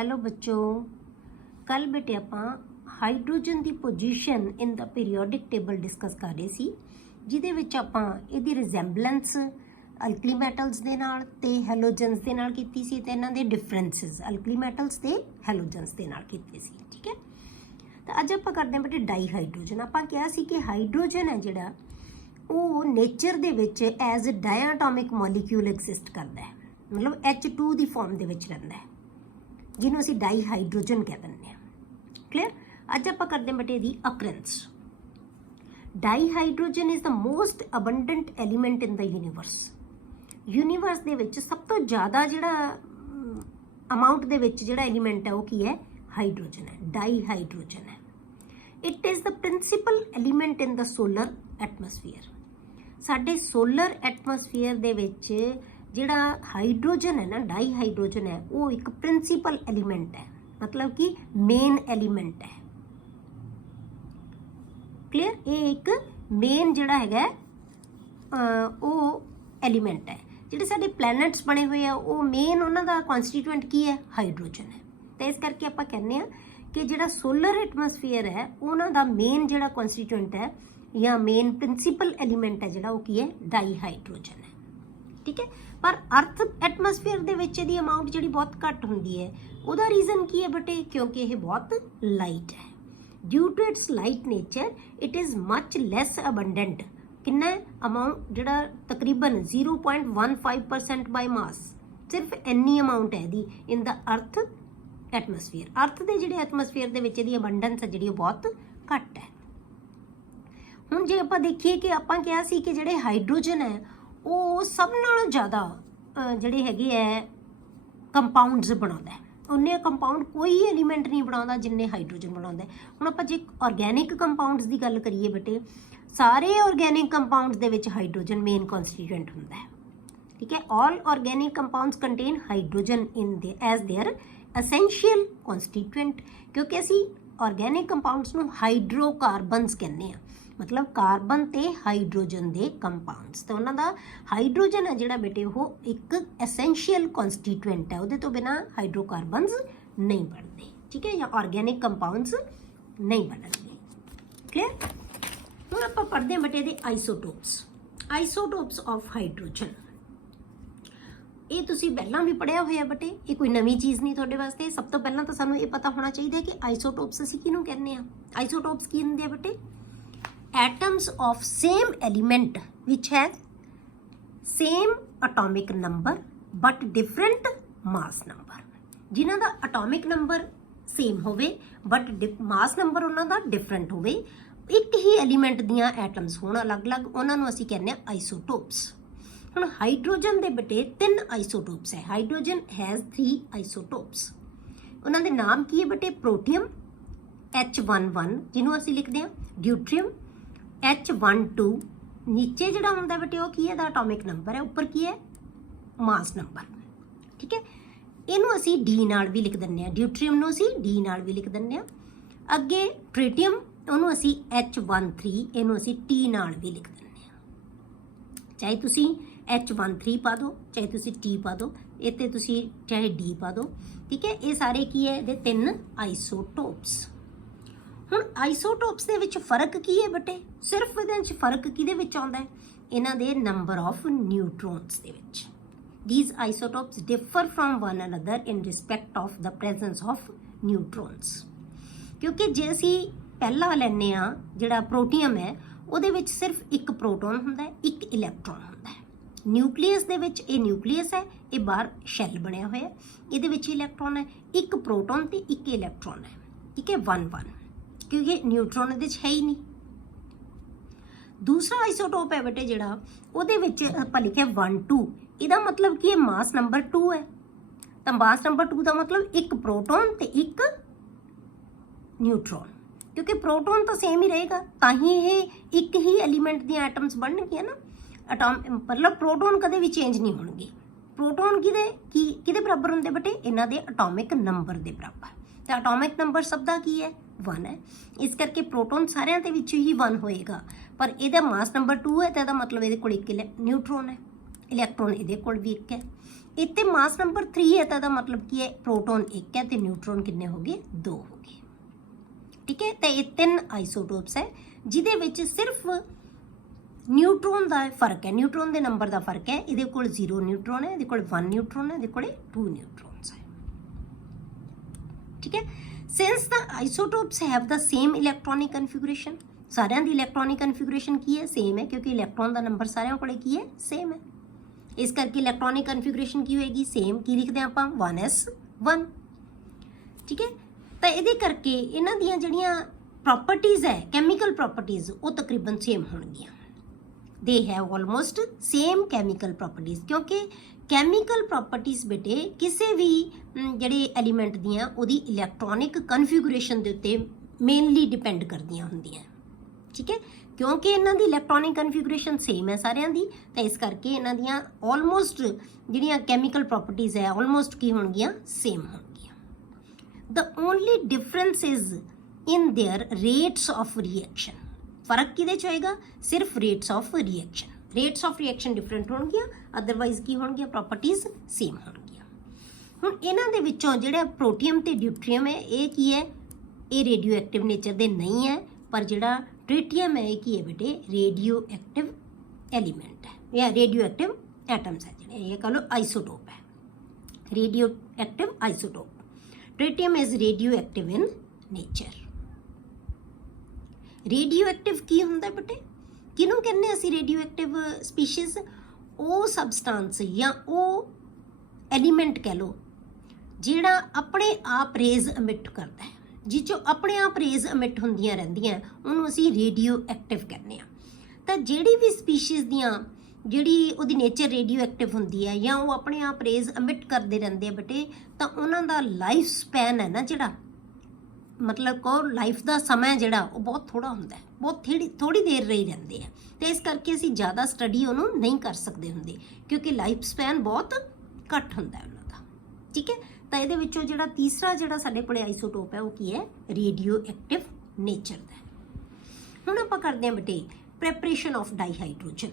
Hello बच्चों, कल बेटे आपां हाइड्रोजन की position in the periodic table discuss कर रहे सी, जिहदे विच आपां इहदी रिजेंबलेंस अल्कली मैटल्स दे नाल ते हैलोजन्स दे नाल कीती सी ते इन्हां दे डिफरेंसिस अल्कली मैटल्स ते हैलोजन्स दे नाल कीते सी। ठीक है, तो अज आपां करदे हां बेटे डाई हाइड्रोजन। आपां कहा सी कि हाइड्रोजन है जिहड़ा ਉਹ नेचर ਦੇ ਵਿੱਚ एज डायटोमिक मॉलीक्यूल एग्जिस्ट करता है, मतलब H2 की फॉर्म ਦੇ ਵਿੱਚ ਰਹਿੰਦਾ ਹੈ, ਜਿਹਨੂੰ ਅਸੀਂ डाई हाइड्रोजन कह ਦਿੰਦੇ ਹਾਂ। क्लियर, ਅੱਜ ਆਪਾਂ ਕਰਦੇ ਹਾਂ ਬੇਟੇ ਇਹਦੀ occurrence. Di hydrogen is the most abundant element in the universe ਦੇ ਵਿੱਚ ਸਭ ਤੋਂ ਜ਼ਿਆਦਾ ਜਿਹੜਾ ਅਮਾਉਂਟ ਦੇ ਵਿੱਚ ਜਿਹੜਾ ਐਲੀਮੈਂਟ ਹੈ ਉਹ ਕੀ ਹੈ? ਹਾਈਡਰੋਜਨ ਹੈ, डाई हाइड्रोजन है। It is the principal element in the solar atmosphere. साडे सोलर एटमोसफेयर दे विच जिहड़ा हाइड्रोजन है ना, डाई हाइड्रोजन है, वो एक प्रिंसीपल एलीमेंट है, मतलब कि मेन एलीमेंट है। क्लियर, ये एक मेन जिहड़ा हैगा वो एलीमेंट है। जिहड़े साडे प्लैनेट्स बने हुए हैं वो मेन उन्हां दा कॉन्स्टीट्यूएंट की है? हाइड्रोजन है। तो इस करके आपां कहने आ कि जिहड़ा सोलर एटमोसफेयर है उन्हां दा मेन जिहड़ा कॉन्स्टीट्यूएंट है या मेन प्रिंसीपल एलीमेंट है जिहड़ा वो की है? डाई हाइड्रोजन है। ठीक है, पर अर्थ एटमोसफेयर दे विच इहदी अमाउंट जिहड़ी बहुत घट हुंदी है, उहदा रीजन की है बेटे? क्योंकि यह बहुत लाइट है। Due to its light nature it is much less abundant. कितना अमाउंट जिहड़ा तकरीबन 0.15% बाय मास, सिर्फ इन्नी अमाउंट है दी इन द अर्थ एटमोसफेयर। अर्थ के जिहड़े एटमोसफेयर दे विच इहदी अबंडेंस है जिहड़ी बहुत घट है। हुण जे आपां देखीए कि आपां कहा सी कि जिहड़े हाइड्रोजन है वो सब नालों ज़्यादा जिहड़े हैगे है कंपाउंड्स बनाउंदा है। उन्ने कंपाउंड कोई एलीमेंट नहीं बनाउंदा जिन्ने हाइड्रोजन बनाउंदा है। हुण आपां जे ऑर्गैनिक कंपाउंड्स की गल करिए बेटे, सारे ऑर्गैनिक कंपाउंड्स दे विच हाइड्रोजन मेन कॉन्स्टीट्यूएंट हुंदा है। ठीक है, all organic compounds contain hydrogen in the as their essential constituent. क्योंकि असी ऑर्गैनिक कंपाउंड्स नूं हाइड्रोकार्बनस कहने हैं, मतलब कार्बन ते हाइड्रोजन दे कंपाउंड्स। तो उन्हां दा हाइड्रोजन है जिहड़ा बेटे वो एक एसेंशियल कॉन्स्टीट्यूएंट है, उहदे तो बिना हाइड्रोकार्बनस नहीं बनते। ठीक है, या ऑर्गैनिक कंपाउंड्स नहीं बनते। क्लियर, हुण आपां पढ़दे हां बेटे दे आइसोटोप्स ऑफ हाइड्रोजन। ये तुसीं पहलां भी पढ़िया होया बेटे, ये कोई नवीं चीज़ नहीं तुहाडे वास्ते। सब तो पहलां तो सानूं ये पता होना चाहिए कि आइसोटोप्स असीं किहनूं कहने आ। आइसोटोप्स की हुंदे आ बेटे? Atoms of same element which has same atomic number but different mass number. जिन्हां दा अटोमिक नंबर सेम होवे बट मास नंबर उन्हां दा डिफरेंट होवे, एक ही एलीमेंट दियां एटम्स होण अलग अलग, उन्हां नूं असीं कहने आ आइसोटोप्स। हुण हाइड्रोजन दे बेटे 3 आइसोटोप्स है। Hydrogen has 3 isotopes. उन्हां दे नाम की है बेटे? प्रोटियम H11 जिन्हों असीं लिखते हैं, ड्यूट्रियम H12। नीचे जिहड़ा हुंदा बेटे वो की है? दा एटॉमिक नंबर है, ऊपर की है? Mass number. ठीक है, इनू असीं D नाल भी लिख दिंदे आ, ड्यूट्रियम नूं असीं D नाल भी लिख दिंदे आ। अगे ट्रिटियम उहनूं असीं H13, इनू असीं T नाल भी लिख दिंदे आ। चाहे तुसीं H13 पा दो, चाहे तुसीं T पा दो, इत्ते तुसीं चाहे D पा दो। ठीक है, ये सारे की है? इहदे 3 आइसोटोप्स। हुण आइसोटोप्स दे विच फर्क की है बेटे? सिर्फ इहदे विच फर्क किहदे विच आउंदा है? इन्हां दे नंबर ऑफ न्यूट्रॉन्स दे विच। These isotopes differ from one another in respect of the presence of neutrons. क्योंकि जे असीं पहला लैने आ जिहड़ा प्रोटियम है, ਉਹਦੇ ਵਿੱਚ सिर्फ एक प्रोटोन ਹੁੰਦਾ है, एक इलैक्ट्रॉन ਹੁੰਦਾ है। न्यूक्लियस ਦੇ ਵਿੱਚ ਇਹ न्यूक्लियस है, ये बाहर शैल ਬਣਿਆ ਹੋਇਆ है, ਇਹਦੇ ਵਿੱਚ इलैक्ट्रॉन है, एक प्रोटोन ਤੇ एक इलैक्ट्रॉन है। ठीक है, 1-1, क्योंकि न्यूट्रॉन ਇਹਦੇ 'ਚ है ही नहीं। दूसरा आइसोटोप है बेटे ਜਿਹੜਾ ਉਹਦੇ ਵਿੱਚ ਆਪਾਂ ਲਿਖਿਆ 1-2, ਇਹਦਾ मतलब कि मास नंबर 2 है। तो मास नंबर 2 का मतलब एक प्रोटोन ਤੇ एक न्यूट्रॉन, क्योंकि प्रोटोन तो सेम ही रहेगा, ताही ये एक ही एलीमेंट दी एटम्स बनणगे ना। मतलब प्रोटोन कदे भी चेंज नहीं होणगे। प्रोटोन किहदे बराबर हुंदे बेटे? इन्हां दे एटॉमिक नंबर दे बराबर। तो एटॉमिक नंबर सब दा की है? 1 है। इस करके प्रोटोन सारिਆਂ ਦੇ ਵਿੱਚ ही 1 होएगा, पर ਇਹਦਾ मास नंबर 2 है, तो ਇਹਦਾ मतलब ਇਹਦੇ ਕੋਲ एक न्यूट्रॉन है, इलैक्ट्रॉन ਇਹਦੇ ਕੋल भी एक है। ਇੱਥੇ ਮਾਸ ਨੰਬਰ 3 ਹੈ ਤਾਂ ਇਹਦਾ ਮਤਲਬ ਕੀ ਹੈ, ਪ੍ਰੋਟੋਨ 1 ਹੈ ਤੇ ਨਿਊਟਰੋਨ ਕਿੰਨੇ ਹੋ ਗਏ, 2 ਹੋ ਗਏ। ਠੀਕ ਹੈ, ਤੇ ਇਹ 3 ਆਈਸੋਟੋਪਸ ਹੈ ਜਿਹਦੇ ਵਿੱਚ ਸਿਰਫ ਨਿਊਟਰੋਨ ਦਾ ਫਰਕ ਹੈ, ਨਿਊਟਰੋਨ ਦੇ ਨੰਬਰ ਦਾ ਫਰਕ ਹੈ। ਇਹਦੇ ਕੋਲ 0 ਨਿਊਟਰੋਨ ਹੈ, ਇਹਦੇ ਕੋਲ 1 ਨਿਊਟਰੋਨ ਹੈ, ਇਹਦੇ ਕੋਲ 2 ਨਿਊਟਰੋਨਸ ਹੈ। ਠੀਕ ਹੈ, since the isotopes have the same electronic configuration, ਸਾਰਿਆਂ ਦੀ ਇਲੈਕਟ੍ਰੋਨਿਕ ਕਨਫਿਗੂਰੇਸ਼ਨ ਕੀ ਹੈ, ਸੇਮ ਹੈ, ਕਿਉਂਕਿ ਇਲੈਕਟ੍ਰੋਨ ਦਾ ਨੰਬਰ ਸਾਰਿਆਂ ਕੋਲ ਕੀ ਹੈ, ਸੇਮ ਹੈ। ਇਸ ਕਰਕੇ ਇਲੈਕਟ੍ਰੋਨਿਕ ਕਨਫਿਗੂਰੇਸ਼ਨ ਕੀ ਹੋਏਗੀ, ਸੇਮ। ਕੀ ਲਿਖਦੇ ਆਪਾਂ, 1s1। ਠੀਕ ਹੈ, ਤਾਂ ਇਹਦੇ ਕਰਕੇ ਇਹਨਾਂ ਦੀਆਂ ਜਿਹੜੀਆਂ ਪ੍ਰੋਪਰਟੀਜ਼ ਹੈ, ਕੈਮੀਕਲ ਪ੍ਰੋਪਰਟੀਜ਼, ਉਹ ਤਕਰੀਬਨ ਸੇਮ ਹੋਣਗੀਆਂ। They have almost same chemical properties, ਕਿਉਂਕਿ ਕੈਮੀਕਲ ਪ੍ਰੋਪਰਟੀਜ਼ ਬੇਟੇ ਕਿਸੇ ਵੀ ਜਿਹੜੇ ਐਲੀਮੈਂਟ ਦੀਆਂ ਉਹਦੀ ਇਲੈਕਟ੍ਰੋਨਿਕ ਕਨਫਿਗੂਰੇਸ਼ਨ ਦੇ ਉੱਤੇ ਮੇਨਲੀ ਡਿਪੈਂਡ ਕਰਦੀਆਂ ਹੁੰਦੀਆਂ। ਠੀਕ ਹੈ, ਕਿਉਂਕਿ ਇਹਨਾਂ ਦੀ ਇਲੈਕਟ੍ਰੋਨਿਕ ਕਨਫਿਗੂਰੇਸ਼ਨ ਸੇਮ ਹੈ ਸਾਰਿਆਂ ਦੀ, ਤਾਂ ਇਸ ਕਰਕੇ ਇਹਨਾਂ ਦੀਆਂ ਆਲਮੋਸਟ ਜਿਹੜੀਆਂ ਕੈਮੀਕਲ ਪ੍ਰੋਪਰਟੀਜ਼ ਹੈ ਆਲਮੋਸਟ ਕੀ ਹੋਣਗੀਆਂ, ਸੇਮ ਹੋਣਗੀਆਂ। ਦ only difference is in there rates of reaction. ਫਰਕ ਕਿਹਦੇ ਚ ਹੋਏਗਾ, ਸਿਰਫ rates of reaction. Rates of reaction different ਹੋਣਗੀਆਂ, ਅਦਰਵਾਈਜ਼ ਕੀ ਹੋਣਗੀਆਂ, ਪ੍ਰੋਪਰਟੀਜ਼ ਸੇਮ ਹੋਣਗੀਆਂ। ਹੁਣ ਇਹਨਾਂ ਦੇ ਵਿੱਚੋਂ ਜਿਹੜਾ ਪ੍ਰੋਟੀਅਮ ਤੇ ਡਿਊਟਰੀਅਮ ਹੈ, ਇਹ ਕੀ ਹੈ, ਇਹ ਰੇਡੀਓ ਐਕਟਿਵ ਨੇਚਰ ਦੇ ਨਹੀਂ ਹੈ, ਪਰ ਜਿਹੜਾ ट्रिटियम है की है बेटे, रेडियो एक्टिव एलीमेंट है या रेडियो एक्टिव एटम्स है, जो ये कह लो आइसोटोप है, radio active isotope. Tritium is radio active in nature. Radio active की हुंदा बेटे, किनू कहने असी रेडियो एक्टिव स्पीशीज, वो सबसटेंस या वो एलीमेंट कह लो जिहड़ा अपने आप रेज अमिट करता है, ਜਿਸ 'ਚੋਂ ਆਪਣੇ ਆਪ ਰੇਜ਼ ਅਮਿਟ ਹੁੰਦੀਆਂ ਰਹਿੰਦੀਆਂ, ਉਹਨੂੰ ਅਸੀਂ ਰੇਡੀਓ ਐਕਟਿਵ ਕਹਿੰਦੇ ਹਾਂ। ਤਾਂ ਜਿਹੜੀ ਵੀ ਸਪੀਸ਼ੀਜ਼ ਦੀਆਂ ਜਿਹੜੀ ਉਹਦੀ ਨੇਚਰ ਰੇਡੀਓ ਐਕਟਿਵ ਹੁੰਦੀ ਹੈ ਜਾਂ ਉਹ ਆਪਣੇ ਆਪ ਰੇਜ਼ ਅਮਿਟ ਕਰਦੇ ਰਹਿੰਦੇ ਆ ਬੇਟੇ, ਤਾਂ ਉਹਨਾਂ ਦਾ ਲਾਈਫ ਸਪੈਨ ਹੈ ਨਾ, ਜਿਹੜਾ ਮਤਲਬ ਕੋ ਲਾਈਫ ਦਾ ਸਮਾਂ ਜਿਹੜਾ ਉਹ ਬਹੁਤ ਥੋੜ੍ਹਾ ਹੁੰਦਾ ਹੈ, ਬਹੁਤ ਥੋੜ੍ਹੀ ਦੇਰ ਰਹੀ ਰਹਿੰਦੇ ਆ। ਅਤੇ ਇਸ ਕਰਕੇ ਅਸੀਂ ਜ਼ਿਆਦਾ ਸਟੱਡੀ ਉਹਨੂੰ ਨਹੀਂ ਕਰ ਸਕਦੇ ਹੁੰਦੇ, ਕਿਉਂਕਿ ਲਾਈਫ ਸਪੈਨ ਬਹੁਤ ਘੱਟ ਹੁੰਦਾ ਉਹਨਾਂ ਦਾ। ਠੀਕ ਹੈ, ਤਾਂ ਇਹਦੇ ਵਿੱਚੋਂ ਜਿਹੜਾ ਤੀਸਰਾ ਜਿਹੜਾ ਸਾਡੇ ਕੋਲ ਆਈਸੋਟੋਪ ਹੈ ਉਹ ਕੀ ਹੈ, ਰੇਡੀਓ ਐਕਟਿਵ ਨੇਚਰ ਦਾ। ਹੁਣ ਆਪਾਂ ਕਰਦੇ ਹਾਂ ਬੇਟੇ ਪ੍ਰੈਪਰੇਸ਼ਨ ਆਫ ਡਾਈਹਾਈਡਰੋਜਨ।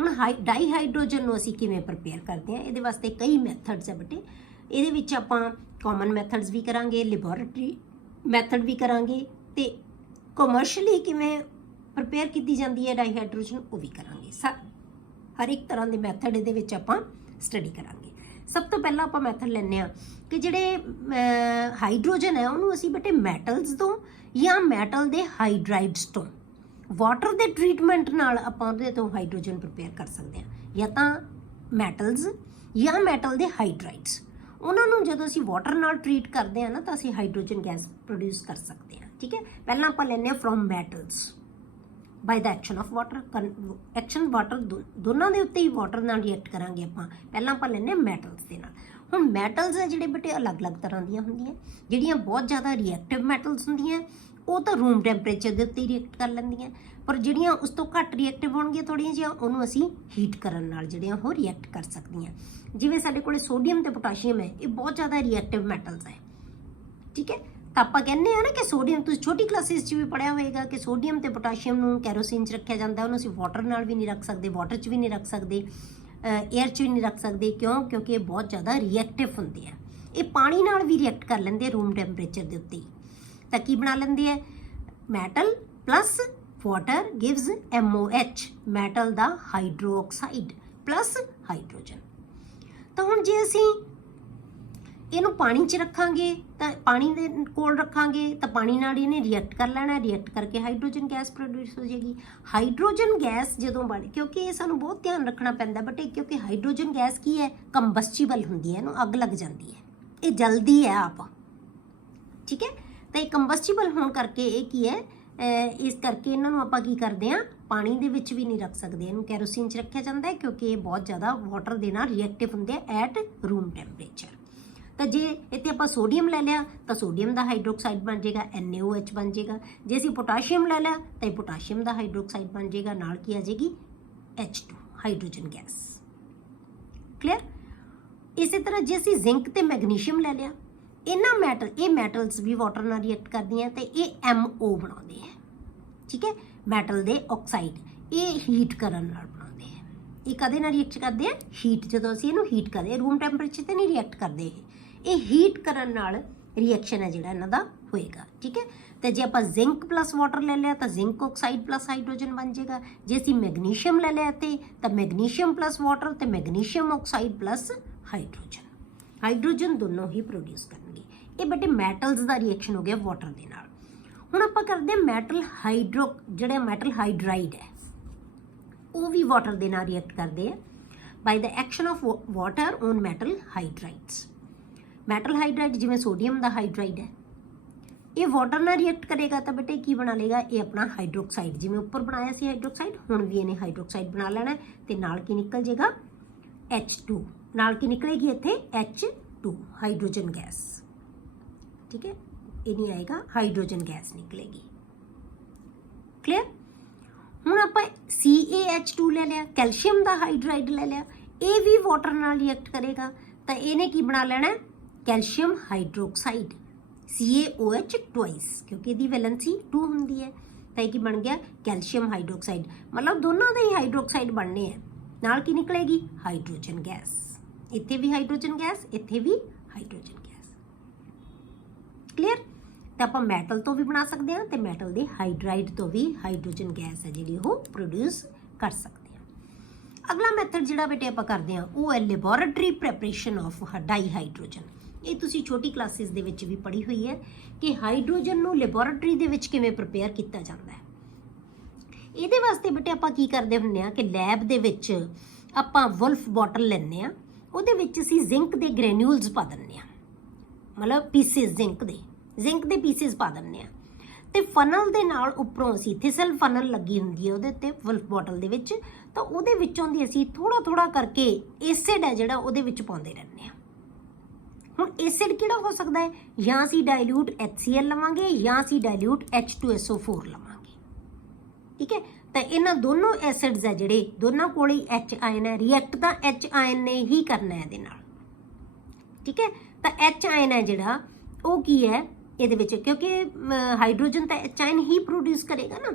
ਹੁਣ ਡਾਈਹਾਈਡਰੋਜਨ ਨੂੰ ਅਸੀਂ ਕਿਵੇਂ ਪ੍ਰਪੇਅਰ ਕਰਦੇ ਹਾਂ, ਇਹਦੇ ਵਾਸਤੇ ਕਈ ਮੈਥਡਸ ਹੈ ਬੇਟੇ। ਇਹਦੇ ਵਿੱਚ ਆਪਾਂ ਕਾਮਨ ਮੈਥਡਸ ਵੀ ਕਰਾਂਗੇ, ਲੈਬੋਰੇਟਰੀ ਮੈਥਡ ਵੀ ਕਰਾਂਗੇ, ਤੇ ਕਮਰਸ਼ਲੀ ਕਿਵੇਂ ਪ੍ਰਪੇਅਰ ਕੀਤੀ ਜਾਂਦੀ ਹੈ ਡਾਈਹਾਈਡਰੋਜਨ ਉਹ ਵੀ ਕਰਾਂਗੇ। ਹਰ ਇੱਕ ਤਰ੍ਹਾਂ ਦੇ ਮੈਥਡ ਇਹਦੇ ਵਿੱਚ ਆਪਾਂ ਸਟੱਡੀ ਕਰਾਂਗੇ। ਸਭ ਤੋਂ ਪਹਿਲਾਂ ਆਪਾਂ ਮੈਥਡ ਲੈਂਦੇ ਹਾਂ ਕਿ ਜਿਹੜੇ ਹਾਈਡਰੋਜਨ ਹੈ ਉਹਨੂੰ ਅਸੀਂ ਬੇਟੇ ਮੈਟਲਸ ਤੋਂ ਜਾਂ ਮੈਟਲ ਦੇ ਹਾਈਡਰਾਈਡਸ ਤੋਂ ਵਾਟਰ ਦੇ ਟਰੀਟਮੈਂਟ ਨਾਲ ਆਪਾਂ ਉਹਦੇ ਤੋਂ ਹਾਈਡਰੋਜਨ ਪ੍ਰਪੇਅਰ ਕਰ ਸਕਦੇ ਹਾਂ, ਜਾਂ ਤਾਂ ਮੈਟਲਸ ਜਾਂ ਮੈਟਲ ਦੇ ਹਾਈਡਰਾਈਡਸ। ਉਹਨਾਂ ਨੂੰ ਜਦੋਂ ਅਸੀਂ ਵਾਟਰ ਨਾਲ ਟਰੀਟ ਕਰਦੇ ਹਾਂ ਨਾ, ਤਾਂ ਅਸੀਂ ਹਾਈਡਰੋਜਨ ਗੈਸ ਪ੍ਰੋਡਿਊਸ ਕਰ ਸਕਦੇ ਹਾਂ। ਠੀਕ ਹੈ, ਪਹਿਲਾਂ ਆਪਾਂ ਲੈਂਦੇ ਹਾਂ from metals by the action of water. Action water ਦੋਨਾਂ ਦੇ ਉੱਤੇ ਹੀ ਵਾਟਰ ਨਾਲ ਰਿਐਕਟ ਕਰਾਂਗੇ ਆਪਾਂ। ਪਹਿਲਾਂ ਆਪਾਂ ਲੈਂਦੇ ਹਾਂ ਮੈਟਲਸ ਦੇ ਨਾਲ। ਹੁਣ ਮੈਟਲਸ ਹੈ ਜਿਹੜੇ ਬੇਟੇ ਅਲੱਗ-ਅਲੱਗ ਤਰ੍ਹਾਂ ਦੀਆਂ ਹੁੰਦੀਆਂ, ਜਿਹੜੀਆਂ ਬਹੁਤ ਜ਼ਿਆਦਾ ਰਿਐਕਟਿਵ ਮੈਟਲਸ ਹੁੰਦੀਆਂ ਉਹ ਤਾਂ ਰੂਮ ਟੈਂਪਰੇਚਰ ਦੇ ਉੱਤੇ ਹੀ ਰਿਐਕਟ ਕਰ ਲੈਂਦੀਆਂ, ਪਰ ਜਿਹੜੀਆਂ ਉਸ ਤੋਂ ਘੱਟ ਰਿਐਕਟਿਵ ਹੋਣਗੀਆਂ ਥੋੜ੍ਹੀਆਂ ਜਿਹੀਆਂ, ਉਹਨੂੰ ਅਸੀਂ ਹੀਟ ਕਰਨ ਨਾਲ ਜਿਹੜੀਆਂ ਉਹ ਰਿਐਕਟ ਕਰ ਸਕਦੀਆਂ। ਜਿਵੇਂ ਸਾਡੇ ਕੋਲ ਸੋਡੀਅਮ ਤੇ ਪੋਟਾਸ਼ੀਅਮ ਹੈ, ਇਹ ਬਹੁਤ ਜ਼ਿਆਦਾ ਰਿਐਕਟਿਵ ਮੈਟਲਸ ਹੈ। ਠੀਕ ਹੈ, ਤਾਂ ਆਪਾਂ ਕਹਿੰਦੇ ਹਾਂ ਨਾ ਕਿ ਸੋਡੀਅਮ, ਤੁਸੀਂ ਛੋਟੀ ਕਲਾਸਿਸ 'ਚ ਵੀ ਪੜ੍ਹਿਆ ਹੋਏਗਾ ਕਿ ਸੋਡੀਅਮ ਤੇ ਪੋਟਾਸ਼ੀਅਮ ਨੂੰ ਕੈਰੋਸਿਨ 'ਚ ਰੱਖਿਆ ਜਾਂਦਾ, ਉਹਨੂੰ ਅਸੀਂ ਵਾਟਰ ਨਾਲ ਵੀ ਨਹੀਂ ਰੱਖ ਸਕਦੇ, ਵਾਟਰ 'ਚ ਵੀ ਨਹੀਂ ਰੱਖ ਸਕਦੇ, ਏਅਰ 'ਚ ਵੀ ਨਹੀਂ ਰੱਖ ਸਕਦੇ। ਕਿਉਂ? ਕਿਉਂਕਿ ਇਹ ਬਹੁਤ ਜ਼ਿਆਦਾ ਰਿਐਕਟਿਵ ਹੁੰਦੇ ਆ। ਇਹ ਪਾਣੀ ਨਾਲ ਵੀ ਰਿਐਕਟ ਕਰ ਲੈਂਦੇ ਆ ਰੂਮ ਟੈਂਪਰੇਚਰ ਦੇ ਉੱਤੇ ਹੀ। ਤਾਂ ਕੀ ਬਣਾ ਲੈਂਦੇ ਆ, metal plus water gives MOH, metal ਦਾ ਹਾਈਡਰੋਕਸਾਈਡ ਪਲੱਸ ਹਾਈਡਰੋਜਨ। ਤਾਂ ਹੁਣ ਜੇ ਅਸੀਂ ਇਹਨੂੰ ਪਾਣੀ 'ਚ ਰੱਖਾਂਗੇ ਤਾਂ ਪਾਣੀ ਦੇ ਕੋਲ ਰੱਖਾਂਗੇ ਤਾਂ ਪਾਣੀ ਨਾਲ ਇਹਨੇ ਰਿਐਕਟ ਕਰ ਲੈਣਾ, ਰਿਐਕਟ ਕਰਕੇ ਹਾਈਡਰੋਜਨ ਗੈਸ ਪ੍ਰੋਡਿਊਸ ਹੋ ਜਾਏਗੀ। ਹਾਈਡਰੋਜਨ ਗੈਸ ਜਦੋਂ ਬਣ, ਕਿਉਂਕਿ ਇਹ ਸਾਨੂੰ ਬਹੁਤ ਧਿਆਨ ਰੱਖਣਾ ਪੈਂਦਾ ਬਟ ਕਿਉਂਕਿ ਹਾਈਡਰੋਜਨ ਗੈਸ ਕੀ ਹੈ, ਕੰਬਸਟੀਬਲ ਹੁੰਦੀ ਹੈ, ਇਹਨੂੰ ਅੱਗ ਲੱਗ ਜਾਂਦੀ ਹੈ, ਇਹ ਜਲਦੀ ਹੈ ਆਪ। ਠੀਕ ਹੈ, ਤਾਂ ਇਹ ਕੰਬਸਟੀਬਲ ਹੋਣ ਕਰਕੇ ਇਹ ਕੀ ਹੈ, ਇਸ ਕਰਕੇ ਇਹਨਾਂ ਨੂੰ ਆਪਾਂ ਕੀ ਕਰਦੇ ਹਾਂ, ਪਾਣੀ ਦੇ ਵਿੱਚ ਵੀ ਨਹੀਂ ਰੱਖ ਸਕਦੇ, ਇਹਨੂੰ ਕੈਰੋਸਿਨ 'ਚ ਰੱਖਿਆ ਜਾਂਦਾ ਹੈ ਕਿਉਂਕਿ ਇਹ ਬਹੁਤ ਜ਼ਿਆਦਾ ਵਾਟਰ ਦੇ ਨਾਲ ਰਿਐਕਟਿਵ ਹੁੰਦੇ ਆ ਐਟ ਰੂਮ ਟੈਂਪਰੇਚਰ। ਤਾਂ ਜੇ ਇੱਥੇ ਆਪਾਂ ਸੋਡੀਅਮ ਲੈ ਲਿਆ ਤਾਂ ਸੋਡੀਅਮ ਦਾ ਹਾਈਡਰੋਕਸਾਈਡ ਬਣ ਜਾਏਗਾ, NaOH ਬਣ ਜਾਏਗਾ। ਜੇ ਅਸੀਂ ਪੋਟਾਸ਼ੀਅਮ ਲੈ ਲਿਆ ਤਾਂ ਇਹ ਪੋਟਾਸ਼ੀਅਮ ਦਾ ਹਾਈਡਰੋਕਸਾਈਡ ਬਣ ਜਾਏਗਾ, ਨਾਲ ਕੀ ਆ ਜਾਏਗੀ H2 ਹਾਈਡਰੋਜਨ ਗੈਸ। ਕਲੀਅਰ? ਇਸੇ ਤਰ੍ਹਾਂ ਜੇ ਅਸੀਂ ਜ਼ਿੰਕ ਤੇ ਮੈਗਨੀਸ਼ੀਅਮ ਲੈ ਲਿਆ, ਇਹ ਮੈਟਲਸ ਵੀ ਵਾਟਰ ਨਾਲ ਰਿਐਕਟ ਕਰਦੀਆਂ ਤੇ ਇਹ MO ਬਣਾਉਂਦੇ ਆ। ਠੀਕ ਹੈ, ਮੈਟਲ ਦੇ ਆਕਸਾਈਡ, ਇਹ ਹੀਟ ਕਰਨ ਨਾਲ ਬਣਾਉਂਦੇ ਆ। ਇਹ ਕਦੇ ਨਾਲ ਰਿਐਕਟ ਕਰਦੇ ਆ? ਹੀਟ, ਜਦੋਂ ਅਸੀਂ ਇਹਨੂੰ ਹੀਟ ਕਰਦੇ, ਰੂਮ ਟੈਂਪਰੇਚਰ ਤੇ ਨਹੀਂ ਰਿਐਕਟ ਕਰਦੇ ਇਹ ਹੀਟ ਕਰਨ ਨਾਲ ਰਿਐਕਸ਼ਨ ਹੈ ਜਿਹੜਾ ਇਹਨਾਂ ਦਾ ਹੋਏਗਾ। ਠੀਕ ਹੈ, ਤੇ ਜੇ ਆਪਾਂ ਜ਼ਿੰਕ ਪਲੱਸ ਵਾਟਰ ਲੈ ਲਿਆ ਤਾਂ ਜ਼ਿੰਕ ਆਕਸਾਈਡ ਪਲੱਸ ਹਾਈਡਰੋਜਨ ਬਣ ਜਾਏਗਾ। ਜੇ ਅਸੀਂ ਮੈਗਨੀਸ਼ੀਅਮ ਲੈ ਲਿਆ ਤੇ ਤਾਂ ਮੈਗਨੀਸ਼ੀਅਮ ਪਲੱਸ ਵਾਟਰ ਤੇ ਮੈਗਨੀਸ਼ੀਅਮ ਆਕਸਾਈਡ ਪਲੱਸ ਹਾਈਡਰੋਜਨ ਦੋਨੋਂ ਹੀ ਪ੍ਰੋਡਿਊਸ ਕਰਨਗੇ। ਇਹ ਬੇਟੇ ਮੈਟਲਸ ਦਾ ਰਿਐਕਸ਼ਨ ਹੋ ਗਿਆ ਵਾਟਰ ਦੇ ਨਾਲ। ਹੁਣ ਆਪਾਂ ਕਰਦੇ ਹਾਂ ਮੈਟਲ ਜਿਹੜਾ ਮੈਟਲ ਹਾਈਡਰਾਈਡ ਹੈ ਉਹ ਵੀ ਵਾਟਰ ਦੇ ਨਾਲ ਰਿਐਕਟ ਕਰਦੇ ਆ by the action of water on metal hydrides. Metal hydride ਜਿਵੇਂ ਸੋਡੀਅਮ ਦਾ ਹਾਈਡਰਾਈਡ ਹੈ, ਇਹ ਵਾਟਰ ਨਾਲ ਰਿਐਕਟ ਕਰੇਗਾ ਤਾਂ ਬੇਟੇ ਕੀ ਬਣਾ ਲੇਗਾ? ਇਹ ਆਪਣਾ ਹਾਈਡਰੋਕਸਾਈਡ, ਜਿਵੇਂ ਉੱਪਰ ਬਣਾਇਆ ਸੀ ਹਾਈਡਰੋਕਸਾਈਡ, ਹੁਣ ਵੀ ਇਹਨੇ ਹਾਈਡਰੋਕਸਾਈਡ ਬਣਾ ਲੈਣਾ ਤੇ ਨਾਲ ਕੀ ਨਿਕਲ ਜਾਏਗਾ? H2। ਨਾਲ ਕੀ ਨਿਕਲੇਗੀ ਇੱਥੇ? H2 hydrogen gas. ਠੀਕ ਹੈ, ਇਹ ਨਹੀਂ ਆਏਗਾ, ਹਾਈਡਰੋਜਨ ਗੈਸ ਨਿਕਲੇਗੀ। ਕਲੀਅਰ? ਹੁਣ ਆਪਾਂ CaH2 ਲੈ ਲਿਆ, ਕੈਲਸ਼ੀਅਮ ਦਾ ਹਾਈਡਰਾਈਡ ਲੈ ਲਿਆ, ਇਹ ਵੀ ਵਾਟਰ ਨਾਲ ਰਿਐਕਟ ਕਰੇਗਾ ਤਾਂ ਇਹਨੇ ਕੀ ਬਣਾ ਲੈਣਾ? ਕੈਲਸ਼ੀਅਮ ਹਾਈਡਰੋਕਸਾਈਡ, CaOH ਟਵਾਈਸ, ਕਿਉਂਕਿ ਇਹਦੀ ਵੈਲੈਂਸੀ 2 ਹੁੰਦੀ ਹੈ ਤਾਂ ਇਹ ਕੀ ਬਣ ਗਿਆ? Calcium hydroxide. ਮਤਲਬ ਦੋਨਾਂ ਦੇ ਹੀ ਹਾਈਡਰੋਕਸਾਈਡ ਬਣਨੇ ਆ, ਨਾਲ ਕੀ ਨਿਕਲੇਗੀ? Hydrogen gas. ਇੱਥੇ ਵੀ ਹਾਈਡਰੋਜਨ ਗੈਸ, ਇੱਥੇ ਵੀ ਹਾਈਡਰੋਜਨ ਗੈਸ। ਕਲੀਅਰ? ਤਾਂ ਆਪਾਂ ਮੈਟਲ ਤੋਂ ਵੀ ਬਣਾ ਸਕਦੇ ਹਾਂ ਤੇ ਮੈਟਲ ਦੇ ਹਾਈਡਰਾਈਡ ਤੋਂ ਵੀ ਹਾਈਡਰੋਜਨ ਗੈਸ ਹੈ ਜਿਹੜੀ ਉਹ ਪ੍ਰੋਡਿਊਸ ਕਰ ਸਕਦੇ ਹਾਂ। ਅਗਲਾ ਮੈਥਡ ਜਿਹੜਾ ਬੇਟੇ ਆਪਾਂ ਕਰਦੇ ਹਾਂ ਉਹ ਹੈ ਲੈਬੋਰੇਟਰੀ ਪ੍ਰੈਪਰੇਸ਼ਨ ਆਫ ਡਾਈਹਾਈਡਰੋਜਨ। ਇਹ ਤੁਸੀਂ ਛੋਟੀ ਕਲਾਸਿਸ ਦੇ ਵਿੱਚ ਵੀ ਪੜ੍ਹੀ ਹੋਈ ਹੈ ਕਿ ਹਾਈਡਰੋਜਨ ਨੂੰ ਲੈਬੋਰੇਟਰੀ ਦੇ ਵਿੱਚ ਕਿਵੇਂ ਪ੍ਰਿਪੇਅਰ ਕੀਤਾ ਜਾਂਦਾ ਹੈ। ਇਹਦੇ ਵਾਸਤੇ ਬੇਟੇ ਆਪਾਂ ਕੀ ਕਰਦੇ ਹੁੰਦੇ ਆ ਕਿ ਲੈਬ ਦੇ ਵਿੱਚ ਆਪਾਂ ਵੁਲਫ ਬੋਟਲ ਲੈਂਦੇ ਆ, ਉਹਦੇ ਵਿੱਚ ਅਸੀਂ ਜ਼ਿੰਕ ਦੇ ਗ੍ਰੈਨੂਲਸ ਪਾ ਦਿੰਦੇ ਆ, ਮਤਲਬ ਪੀਸਿਸ ਜ਼ਿੰਕ ਦੇ ਪੀਸਿਸ ਪਾ ਦਿੰਦੇ ਆ ਤੇ ਫਨਲ ਦੇ ਨਾਲ ਉੱਪਰੋਂ ਅਸੀਂ ਥਿਸਲ ਫਨਲ ਲੱਗੀ ਹੁੰਦੀ ਹੈ ਉਹਦੇ ਉੱਤੇ ਵੁਲਫ ਬੋਟਲ ਦੇ ਵਿੱਚ, ਤਾਂ ਉਹਦੇ ਵਿੱਚੋਂ ਦੀ ਅਸੀਂ ਥੋੜਾ ਕਰਕੇ ਐਸਿਡ ਹੈ ਜਿਹੜਾ ਉਹਦੇ ਵਿੱਚ ਪਾਉਂਦੇ ਰਹਿੰਦੇ ਆ। ਹੁਣ ਐਸਿਡ ਕਿਹੜਾ ਹੋ ਸਕਦਾ ਹੈ? ਜਾਂ ਅਸੀਂ ਡਾਇਲੂਟ HCl ਲਵਾਂਗੇ ਜਾਂ ਅਸੀਂ ਡਾਇਲੂਟ H2SO4 ਲਵਾਂਗੇ। ਠੀਕ ਹੈ, ਤਾਂ ਇਹਨਾਂ ਦੋਨੋਂ ਐਸਿਡਸ ਹੈ ਜਿਹੜੇ ਦੋਨਾਂ ਕੋਲ ਹੀ H ਆਇਨ ਹੈ, ਰਿਐਕਟ ਤਾਂ H ਆਇਨ ਨੇ ਹੀ ਕਰਨਾ ਹੈ ਇਹਦੇ ਨਾਲ। ਠੀਕ ਹੈ, ਤਾਂ H ਆਇਨ ਹੈ ਜਿਹੜਾ ਉਹ ਕੀ ਹੈ ਇਹਦੇ ਵਿੱਚ, ਕਿਉਂਕਿ ਹਾਈਡਰੋਜਨ ਤਾਂ H ਆਇਨ ਹੀ ਪ੍ਰੋਡਿਊਸ ਕਰੇਗਾ ਨਾ।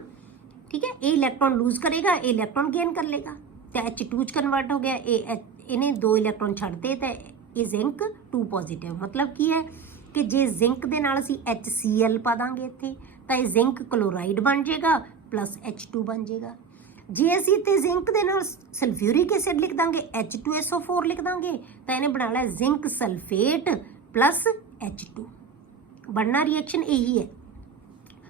ਠੀਕ ਹੈ, ਇਹ ਇਲੈਕਟ੍ਰੋਨ ਲੂਜ਼ ਕਰੇਗਾ, ਇਹ ਇਲੈਕਟ੍ਰੋਨ ਗੇਨ ਕਰ ਲੇਗਾ ਤੇ H2 ਚ ਕਨਵਰਟ ਹੋ ਗਿਆ। ਇਹਨੇ 2 ਇਲੈਕਟ੍ਰੋਨ ਛੱਡਤੇ ਤਾਂ ਇਹ ਜ਼ਿੰਕ 2 ਪੋਜ਼ਿਟਿਵ। ਮਤਲਬ ਕੀ ਹੈ ਕਿ ਜੇ ਜ਼ਿੰਕ ਦੇ ਨਾਲ ਅਸੀਂ HCl ਪਾ ਦਾਂਗੇ ਇੱਥੇ ਤਾਂ ਇਹ ਜ਼ਿੰਕ ਕਲੋਰਾਈਡ ਬਣ ਜਾਏਗਾ ਪਲੱਸ H2 ਬਣ ਜਾਏਗਾ। ਜੇ ਅਸੀਂ ਤੇ ਜ਼ਿੰਕ ਦੇ ਨਾਲ ਸਲਫਿਊਰਿਕ ਐਸਿਡ ਲਿਖ ਦਾਂਗੇ, H2SO4 ਲਿਖ ਦਾਂਗੇ ਤਾਂ ਇਹਨੇ ਬਣਾ ਲਿਆ ਜ਼ਿੰਕ ਸਲਫੇਟ ਪਲੱਸ H2। ਬਣਨਾ ਰਿਐਕਸ਼ਨ ਇਹੀ ਹੈ,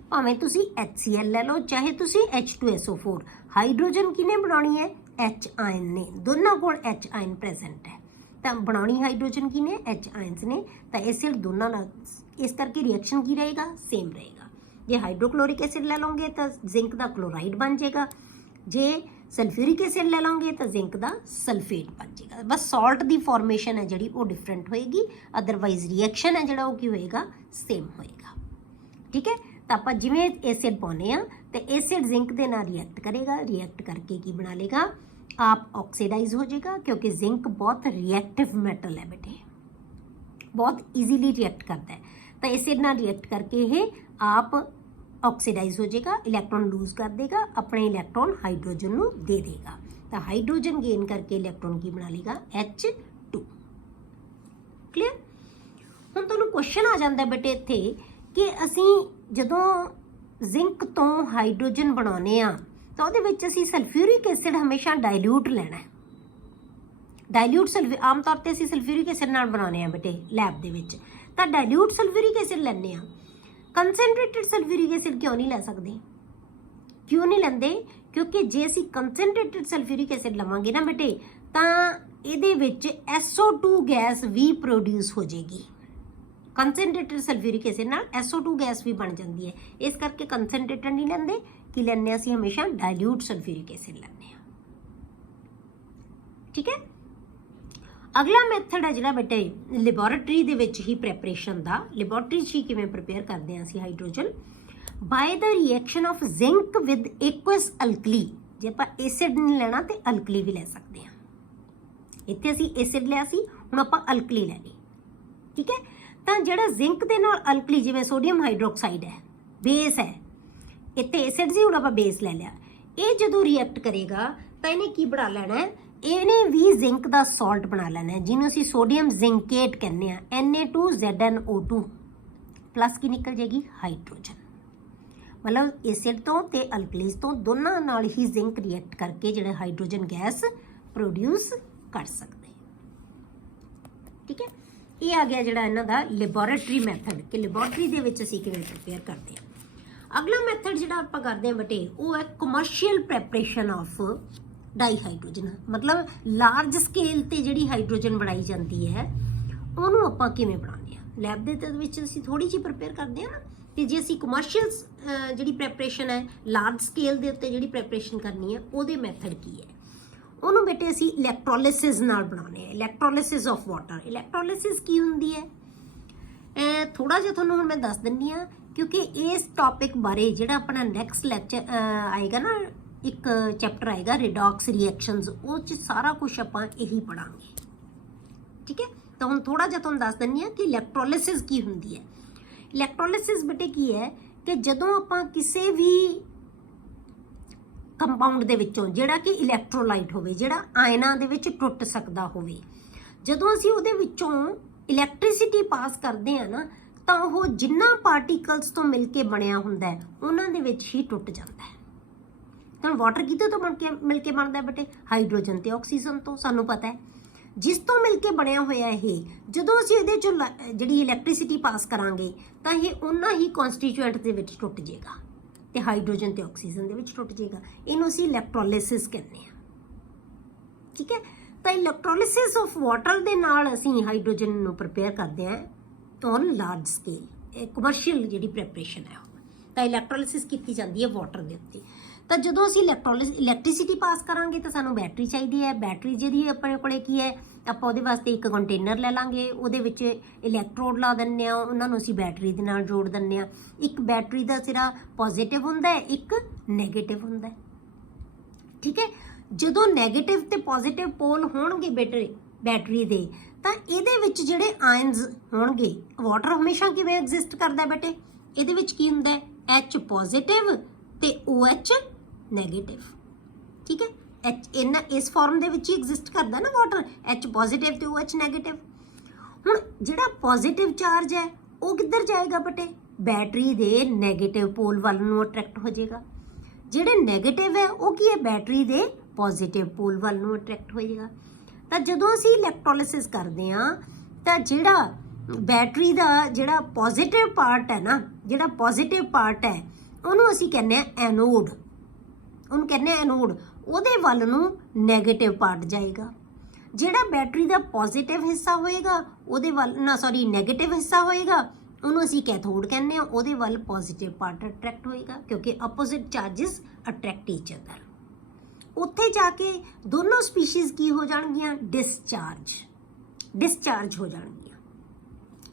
ਭਾਵੇਂ ਤੁਸੀਂ HCl ਲੈ ਲਓ ਚਾਹੇ ਤੁਸੀਂ H2SO4। ਹਾਈਡਰੋਜਨ ਕਿਹਨੇ ਬਣਾਉਣੀ ਹੈ? H ਆਇਨ ਨੇ, ਦੋਨਾਂ ਕੋਲ H ਆਇਨ ਪ੍ਰੈਜ਼ੈਂਟ ਹੈ ਤਾਂ ਬਣਾਉਣੀ ਹਾਈਡਰੋਜਨ ਕਿਹਨੇ? H ਆਇਨਸ ਨੇ। ਤਾਂ ਐਸਿਡ ਦੋਨਾਂ ਨਾਲ, ਇਸ ਕਰਕੇ ਰਿਐਕਸ਼ਨ ਕੀ ਰਹੇਗਾ? ਸੇਮ ਰਹੇਗਾ। ਜੇ ਹਾਈਡਰੋਕਲੋਰਿਕ ਐਸਿਡ ਲੈ ਲਓਗੇ ਤਾਂ ਜ਼ਿੰਕ ਦਾ ਕਲੋਰਾਈਡ ਬਣ ਜਾਏਗਾ, ਜੇ ਸਲਫਿਊਰਿਕ ਐਸਿਡ ਲੈ ਲਓਗੇ ਤਾਂ ਜ਼ਿੰਕ ਦਾ ਸਲਫੇਟ ਬਣ ਜਾਏਗਾ। ਬਸ ਸਾਲਟ ਦੀ ਫਾਰਮੇਸ਼ਨ ਹੈ ਜਿਹੜੀ ਉਹ ਡਿਫਰੈਂਟ ਹੋਏਗੀ, ਅਦਰਵਾਈਜ਼ ਰਿਐਕਸ਼ਨ ਹੈ ਜਿਹੜਾ ਉਹ ਕੀ ਹੋਏਗਾ? ਸੇਮ ਹੋਏਗਾ। ਠੀਕ ਹੈ, ਤਾਂ ਆਪਾਂ ਜਿਵੇਂ ਐਸਿਡ ਪਾਉਂਦੇ ਆ ਤੇ ਐਸਿਡ ਜ਼ਿੰਕ ਦੇ ਨਾਲ ਰਿਐਕਟ ਕਰੇਗਾ, ਰਿਐਕਟ ਕਰਕੇ ਕੀ ਬਣਾ ਲੇਗਾ? ਆਪ ਆਕਸੀਡਾਈਜ਼ ਹੋ ਜਾਏਗਾ, ਕਿਉਂਕਿ ਜ਼ਿੰਕ ਬਹੁਤ ਰਿਐਕਟਿਵ ਮੈਟਲ ਹੈ ਬੇਟੇ, ਬਹੁਤ ਈਜ਼ੀਲੀ ਰਿਐਕਟ ਕਰਦਾ ਹੈ। ਤਾਂ ਐਸਿਡ ਨਾਲ ਰਿਐਕਟ ਕਰਕੇ ਇਹ ਆਪ ਆਕਸੀਡਾਈਜ਼ ਹੋ ਜਾਏਗਾ, ਇਲੈਕਟ੍ਰੋਨ ਲੂਜ਼ ਕਰ ਦੇਗਾ, ਆਪਣੇ ਇਲੈਕਟ੍ਰੋਨ ਹਾਈਡਰੋਜਨ ਨੂੰ ਦੇ ਦੇਗਾ ਤਾਂ ਹਾਈਡਰੋਜਨ ਗੇਨ ਕਰਕੇ ਇਲੈਕਟ੍ਰੋਨ ਕੀ ਬਣਾ ਲੇਗਾ? H2। ਕਲੀਅਰ? ਹੁਣ ਤੁਹਾਨੂੰ ਕੁਐਸਚਨ ਆ ਜਾਂਦਾ ਬੇਟੇ ਇੱਥੇ ਕਿ ਅਸੀਂ ਜਦੋਂ ਜ਼ਿੰਕ ਤੋਂ ਹਾਈਡਰੋਜਨ ਬਣਾਉਂਦੇ ਆ ਤਾਂ ਉਹਦੇ ਵਿੱਚ ਅਸੀਂ ਸਲਫਿਊਰਿਕ ਐਸਿਡ ਹਮੇਸ਼ਾ ਡਾਇਲੂਟ ਲੈਣਾ ਹੈ। ਡਾਇਲੂਟ ਆਮ ਤੌਰ ਤੇ ਅਸੀਂ ਸਲਫਿਊਰਿਕ ਐਸਿਡ ਨਾਲ ਬਣਾਉਂਦੇ ਆ ਬੇਟੇ ਲੈਬ ਦੇ ਵਿੱਚ, ਤਾਂ ਡਾਇਲੂਟ ਸਲਫਿਊਰਿਕ ਐਸਿਡ ਲੈਂਦੇ ਆ। ਕੰਸੈਂਟਰੇਟਡ ਸਲਫਿਊਰਿਕ ਐਸਿਡ ਕਿਉਂ ਨਹੀਂ ਲੈ ਸਕਦੇ? ਕਿਉਂ ਨਹੀਂ ਲੈਂਦੇ? ਕਿਉਂਕਿ ਜੇ ਅਸੀਂ ਕੰਸੈਂਟਰੇਟਡ ਸਲਫਿਊਰਿਕ ਐਸਿਡ ਲਵਾਂਗੇ ਨਾ ਬੇਟੇ ਤਾਂ ਇਹਦੇ ਵਿੱਚ SO2 ਗੈਸ ਵੀ ਪ੍ਰੋਡਿਊਸ ਹੋ ਜਾਏਗੀ। ਕੰਸੈਂਟਰੇਟਡ ਸਲਫਿਊਰਿਕ ਐਸਿਡ ਨਾਲ SO2 ਗੈਸ ਵੀ ਬਣ ਜਾਂਦੀ ਹੈ, ਇਸ ਕਰਕੇ ਕੰਸੈਂਟਰੇਟਡ ਨਹੀਂ ਲੈਂਦੇ। ਕੀ ਲੈਂਦੇ ਹਾਂ ਅਸੀਂ? ਹਮੇਸ਼ਾ ਡਾਇਲੂਟ ਸਲਫਿਊਰਿਕ ਐਸਿਡ ਲੈਂਦੇ ਹਾਂ। ਠੀਕ ਹੈ, ਅਗਲਾ ਮੈਥਡ ਹੈ ਜਿਹੜਾ ਬੇਟੇ ਲੈਬੋਰੇਟਰੀ ਦੇ ਵਿੱਚ ਹੀ ਪ੍ਰੈਪਰੇਸ਼ਨ ਦਾ, ਲੈਬੋਰੇਟਰੀ 'ਚ ਹੀ ਕਿਵੇਂ ਪ੍ਰਿਪੇਅਰ ਕਰਦੇ ਹਾਂ ਅਸੀਂ hydrogen? By the reaction of zinc with aqueous alkali. ਜੇ ਆਪਾਂ ਐਸਿਡ ਨਹੀਂ ਲੈਣਾ ਤੇ ਅਲਕਲੀ ਵੀ ਲੈ ਸਕਦੇ ਹਾਂ। ਇੱਥੇ ਅਸੀਂ ਐਸਿਡ ਲਿਆ ਸੀ, ਹੁਣ ਆਪਾਂ ਅਲਕਲੀ ਲੈ ਲਈ। ਠੀਕ ਹੈ, ਤਾਂ ਜਿਹੜਾ ਜ਼ਿੰਕ ਦੇ ਨਾਲ ਅਲਕਲੀ, ਜਿਵੇਂ ਸੋਡੀਅਮ ਹਾਈਡਰੋਕਸਾਈਡ ਹੈ, ਬੇਸ ਹੈ, ਇੱਥੇ ਐਸਿਡ ਸੀ, ਹੁਣ ਆਪਾਂ ਬੇਸ ਲੈ ਲਿਆ। ਇਹ ਜਦੋਂ ਰਿਐਕਟ ਕਰੇਗਾ ਤਾਂ ਇਹਨੇ ਕੀ ਬਣਾ ਲੈਣਾ ਹੈ? ਇਹਨੇ ਵੀ ਜ਼ਿੰਕ ਦਾ ਸਾਲਟ ਬਣਾ ਲੈਣਾ ਹੈ, ਜਿਹਨੂੰ ਅਸੀਂ ਸੋਡੀਅਮ ਜ਼ਿੰਕੇਟ ਕਹਿੰਦੇ ਆ, Na2ZnO2 ਪਲੱਸ ਕੀ ਨਿਕਲ ਜਾਏਗੀ ਹਾਈਡਰੋਜਨ। ਮਤਲਬ ਐਸਿਡ ਤੋਂ ਤੇ ਅਲਕਲੀਜ਼ ਤੋਂ ਦੋਨਾਂ ਨਾਲ ਹੀ ਜ਼ਿੰਕ ਰਿਐਕਟ ਕਰਕੇ ਜਿਹੜੇ ਹਾਈਡਰੋਜਨ ਗੈਸ ਪ੍ਰੋਡਿਊਸ ਕਰ ਸਕਦੇ। ਠੀਕ ਹੈ, ਇਹ ਆ ਗਿਆ ਜਿਹੜਾ ਇਹਨਾਂ ਦਾ ਲੈਬੋਰੇਟਰੀ ਮੈਥਡ, ਕਿ ਲੈਬੋਰੇਟਰੀ ਦੇ ਵਿੱਚ ਅਸੀਂ ਕਿਵੇਂ ਪ੍ਰਪੇਅਰ ਕਰਦੇ ਹਾਂ। ਅਗਲਾ ਮੈਥਡ ਜਿਹੜਾ ਆਪਾਂ ਕਰਦੇ ਹਾਂ ਬੇਟੇ, ਉਹ ਹੈ ਕਮਰਸ਼ੀਅਲ ਪ੍ਰੈਪਰੇਸ਼ਨ ਆਫ ਡਾਈਹਾਈਡਰੋਜਨ। ਮਤਲਬ ਲਾਰਜ ਸਕੇਲ ਤੇ ਜਿਹੜੀ ਹਾਈਡਰੋਜਨ ਬਣਾਈ ਜਾਂਦੀ ਹੈ ਉਹਨੂੰ ਆਪਾਂ ਕਿਵੇਂ ਬਣਾਉਂਦੇ ਹਾਂ। ਲੈਬ ਦੇ ਵਿੱਚ ਅਸੀਂ ਥੋੜੀ ਜਿਹੀ ਪ੍ਰਪੇਅਰ ਕਰਦੇ ਹਾਂ ਨਾ, ਤੇ ਜੇ ਅਸੀਂ ਕਮਰਸ਼ੀਅਲ ਜਿਹੜੀ ਪ੍ਰੈਪਰੇਸ਼ਨ ਹੈ, ਲਾਰਜ ਸਕੇਲ ਦੇ ਉੱਤੇ ਜਿਹੜੀ ਪ੍ਰੈਪਰੇਸ਼ਨ ਕਰਨੀ ਹੈ, ਉਹਦੇ ਮੈਥਡ ਕੀ ਹੈ, ਉਹਨੂੰ ਬੇਟੇ ਅਸੀਂ ਇਲੈਕਟ੍ਰੋਲਿਸਿਸ ਨਾਲ ਬਣਾਉਂਦੇ ਹਾਂ। ਇਲੈਕਟ੍ਰੋਲਿਸਿਸ ਆਫ ਵਾਟਰ। ਇਲੈਕਟ੍ਰੋਲਿਸਿਸ ਕੀ ਹੁੰਦੀ ਹੈ, ਥੋੜਾ ਜਿਹਾ ਤੁਹਾਨੂੰ ਹੁਣ ਮੈਂ ਦੱਸ ਦਿੰਦੀ ਹਾਂ, ਕਿਉਂਕਿ ਇਸ ਟੌਪਿਕ ਬਾਰੇ ਜਿਹੜਾ ਆਪਣਾ ਨੈਕਸਟ ਲੈਕਚਰ ਆਏਗਾ ਨਾ, ਇੱਕ ਚੈਪਟਰ ਆਏਗਾ ਰਿਡੌਕਸ ਰਿਐਕਸ਼ਨਸ, ਉਹ 'ਚ ਸਾਰਾ ਕੁਝ ਆਪਾਂ ਇਹੀ ਪੜਾਂਗੇ। ਠੀਕ ਹੈ, ਤਾਂ ਹੁਣ ਥੋੜਾ ਜਿਹਾ ਤੁਹਾਨੂੰ ਦੱਸ ਦਿੰਦੀ ਹਾਂ ਕਿ ਇਲੈਕਟ੍ਰੋਲਿਸਿਸ ਕੀ ਹੁੰਦੀ ਹੈ। ਇਲੈਕਟ੍ਰੋਲਿਸਿਸ ਬੇਟੇ ਕੀ ਹੈ ਕਿ ਜਦੋਂ ਆਪਾਂ ਕਿਸੇ ਵੀ ਕੰਪਾਊਂਡ ਦੇ ਵਿੱਚੋਂ ਜਿਹੜਾ ਕਿ ਇਲੈਕਟ੍ਰੋਲਾਈਟ ਹੋਵੇ, ਜਿਹੜਾ ਆਇਨਾਂ ਦੇ ਵਿੱਚ ਟੁੱਟ ਸਕਦਾ ਹੋਵੇ, ਜਦੋਂ ਅਸੀਂ ਉਹਦੇ ਵਿੱਚੋਂ ਇਲੈਕਟ੍ਰਿਸਿਟੀ ਪਾਸ ਕਰਦੇ ਆ ਨਾ, ਤਾਂ ਉਹ ਜਿੰਨਾ ਪਾਰਟੀਕਲਸ ਤੋਂ ਮਿਲ ਕੇ ਬਣਿਆ ਹੁੰਦਾ ਹੈ ਉਹਨਾਂ ਦੇ ਵਿੱਚ ਹੀ ਟੁੱਟ ਜਾਂਦਾ ਹੈ। ਤਾਂ ਵਾਟਰ ਕਿਹਦੇ ਤੋਂ ਮਿਲ ਕੇ ਬਣਦਾ ਹੈ ਬੇਟੇ? ਹਾਈਡਰੋਜਨ ਤੇ ਆਕਸੀਜਨ ਤੋਂ, ਸਾਨੂੰ ਪਤਾ ਹੈ। ਜਿਸ ਤੋਂ ਮਿਲ ਕੇ ਬਣਿਆ ਹੋਇਆ ਇਹ, ਜਦੋਂ ਅਸੀਂ ਇਹਦੇ 'ਚੋਂ ਜਿਹੜੀ ਇਲੈਕਟ੍ਰਿਸਿਟੀ ਪਾਸ ਕਰਾਂਗੇ ਤਾਂ ਇਹ ਉਹਨਾਂ ਹੀ ਕਨਸਟੀਟਿਊਐਂਟ ਦੇ ਵਿੱਚ ਟੁੱਟ ਜਾਏਗਾ ਤੇ ਹਾਈਡਰੋਜਨ ਤੇ ਆਕਸੀਜਨ ਦੇ ਵਿੱਚ ਟੁੱਟ ਜਾਏਗਾ। ਇਹਨੂੰ ਅਸੀਂ ਇਲੈਕਟ੍ਰੋਲਿਸਿਸ ਕਹਿੰਦੇ ਹਾਂ। ਠੀਕ ਹੈ, ਤਾਂ ਇਲੈਕਟ੍ਰੋਲਿਸਿਸ ਆਫ ਵਾਟਰ ਦੇ ਨਾਲ ਅਸੀਂ ਹਾਈਡਰੋਜਨ ਨੂੰ ਪ੍ਰਪੇਅਰ ਕਰਦੇ ਹਾਂ ਔਨ ਲਾਰਜ ਸਕੇਲ। ਇਹ ਕਮਰਸ਼ੀਅਲ ਜਿਹੜੀ ਪ੍ਰੈਪਰੇਸ਼ਨ ਹੈ, ਤਾਂ ਇਲੈਕਟ੍ਰੋਲਿਸਿਸ ਕੀਤੀ ਜਾਂਦੀ ਹੈ ਵਾਟਰ ਦੇ ਉੱਤੇ। ਤਾਂ ਜਦੋਂ ਅਸੀਂ ਇਲੈਕਟ੍ਰਿਸਿਟੀ ਪਾਸ ਕਰਾਂਗੇ ਤਾਂ ਸਾਨੂੰ ਬੈਟਰੀ ਚਾਹੀਦੀ ਹੈ। ਬੈਟਰੀ ਜਿਹੜੀ ਆਪਣੇ ਕੋਲੇ ਕੀ ਹੈ, ਆਪਾਂ ਉਹਦੇ ਵਾਸਤੇ ਇੱਕ ਕੰਟੇਨਰ ਲੈ ਲਾਂਗੇ, ਉਹਦੇ ਵਿੱਚ ਇਲੈਕਟ੍ਰੋਡ ਲਾ ਦਿੰਦੇ ਹਾਂ, ਉਹਨਾਂ ਨੂੰ ਅਸੀਂ ਬੈਟਰੀ ਦੇ ਨਾਲ ਜੋੜ ਦਿੰਦੇ ਹਾਂ। ਇੱਕ ਬੈਟਰੀ ਦਾ ਸਿਰਾ ਪੋਜ਼ਿਟਿਵ ਹੁੰਦਾ ਹੈ, ਇੱਕ ਨੈਗੇਟਿਵ ਹੁੰਦਾ ਹੈ। ਠੀਕ ਹੈ, ਜਦੋਂ ਨੈਗੇਟਿਵ ਤੇ ਪੋਜ਼ਿਟਿਵ ਪੋਲ ਹੋਣਗੇ ਬੈਟਰੀ ਦੇ, ਤਾਂ ਇਹਦੇ ਵਿੱਚ ਜਿਹੜੇ ਆਇਨਸ ਹੋਣਗੇ, ਵਾਟਰ ਹਮੇਸ਼ਾ ਕਿਵੇਂ ਐਗਜ਼ਿਸਟ ਕਰਦਾ ਬੇਟੇ, ਇਹਦੇ ਵਿੱਚ ਕੀ ਹੁੰਦਾ ਹੈ, H ਪੋਜ਼ਿਟਿਵ ਤੇ OH ਨੈਗੇਟਿਵ। ਠੀਕ ਹੈ, ਇਸ ਫਾਰਮ ਦੇ ਵਿੱਚ ਹੀ ਐਗਜ਼ਿਸਟ ਕਰਦਾ ਨਾ ਵਾਟਰ, H ਪੋਜ਼ਿਟਿਵ ਤੇ OH ਨੈਗੇਟਿਵ। ਹੁਣ ਜਿਹੜਾ ਪੋਜ਼ਿਟਿਵ ਚਾਰਜ ਹੈ ਉਹ ਕਿੱਧਰ ਜਾਏਗਾ ਬੇਟੇ? ਬੈਟਰੀ ਦੇ ਨੈਗੇਟਿਵ ਪੋਲ ਵੱਲ ਨੂੰ ਅਟਰੈਕਟ ਹੋ ਜਾਏਗਾ। ਜਿਹੜੇ ਨੈਗੇਟਿਵ ਹੈ ਉਹ ਕੀ ਹੈ, ਬੈਟਰੀ ਦੇ ਪੋਜ਼ਿਟਿਵ ਪੋਲ ਵੱਲ ਨੂੰ ਅਟਰੈਕਟ ਹੋ ਜਾਏਗਾ। ਤਾਂ ਜਦੋਂ ਅਸੀਂ ਇਲੈਕਟ੍ਰੋਲਿਸਿਸ ਕਰਦੇ ਹਾਂ ਤਾਂ ਜਿਹੜਾ ਬੈਟਰੀ ਦਾ ਜਿਹੜਾ ਪੋਜ਼ਿਟਿਵ ਪਾਰਟ ਹੈ ਨਾ, ਜਿਹੜਾ ਪੋਜ਼ਿਟਿਵ ਪਾਰਟ ਹੈ ਉਹਨੂੰ ਅਸੀਂ ਕਹਿੰਦੇ ਆ ਐਨੋਡ, ਉਹਨੂੰ ਕਹਿੰਦੇ ਆ ਐਨੋਡ। ਉਹਦੇ ਵੱਲ ਨੂੰ ਨੈਗੇਟਿਵ ਪਾਰਟ ਜਾਏਗਾ। ਜਿਹੜਾ ਬੈਟਰੀ ਦਾ ਪੋਜ਼ਿਟਿਵ ਹਿੱਸਾ ਹੋਏਗਾ ਉਹਦੇ ਵੱਲ ਨੈਗੇਟਿਵ ਹਿੱਸਾ ਹੋਏਗਾ, ਉਹਨੂੰ ਅਸੀਂ ਕੈਥੋਡ ਕਹਿੰਦੇ ਆ। ਉਹਦੇ ਵੱਲ ਪੋਜ਼ਿਟਿਵ ਪਾਰਟ ਅਟਰੈਕਟ ਹੋਏਗਾ, ਕਿਉਂਕਿ opposite charges attract each other. ਉੱਥੇ ਜਾ ਕੇ ਦੋਨੋਂ ਸਪੀਸ਼ੀਜ਼ ਕੀ ਹੋ ਜਾਣਗੀਆਂ, ਡਿਸਚਾਰਜ ਹੋ ਜਾਣਗੀਆਂ,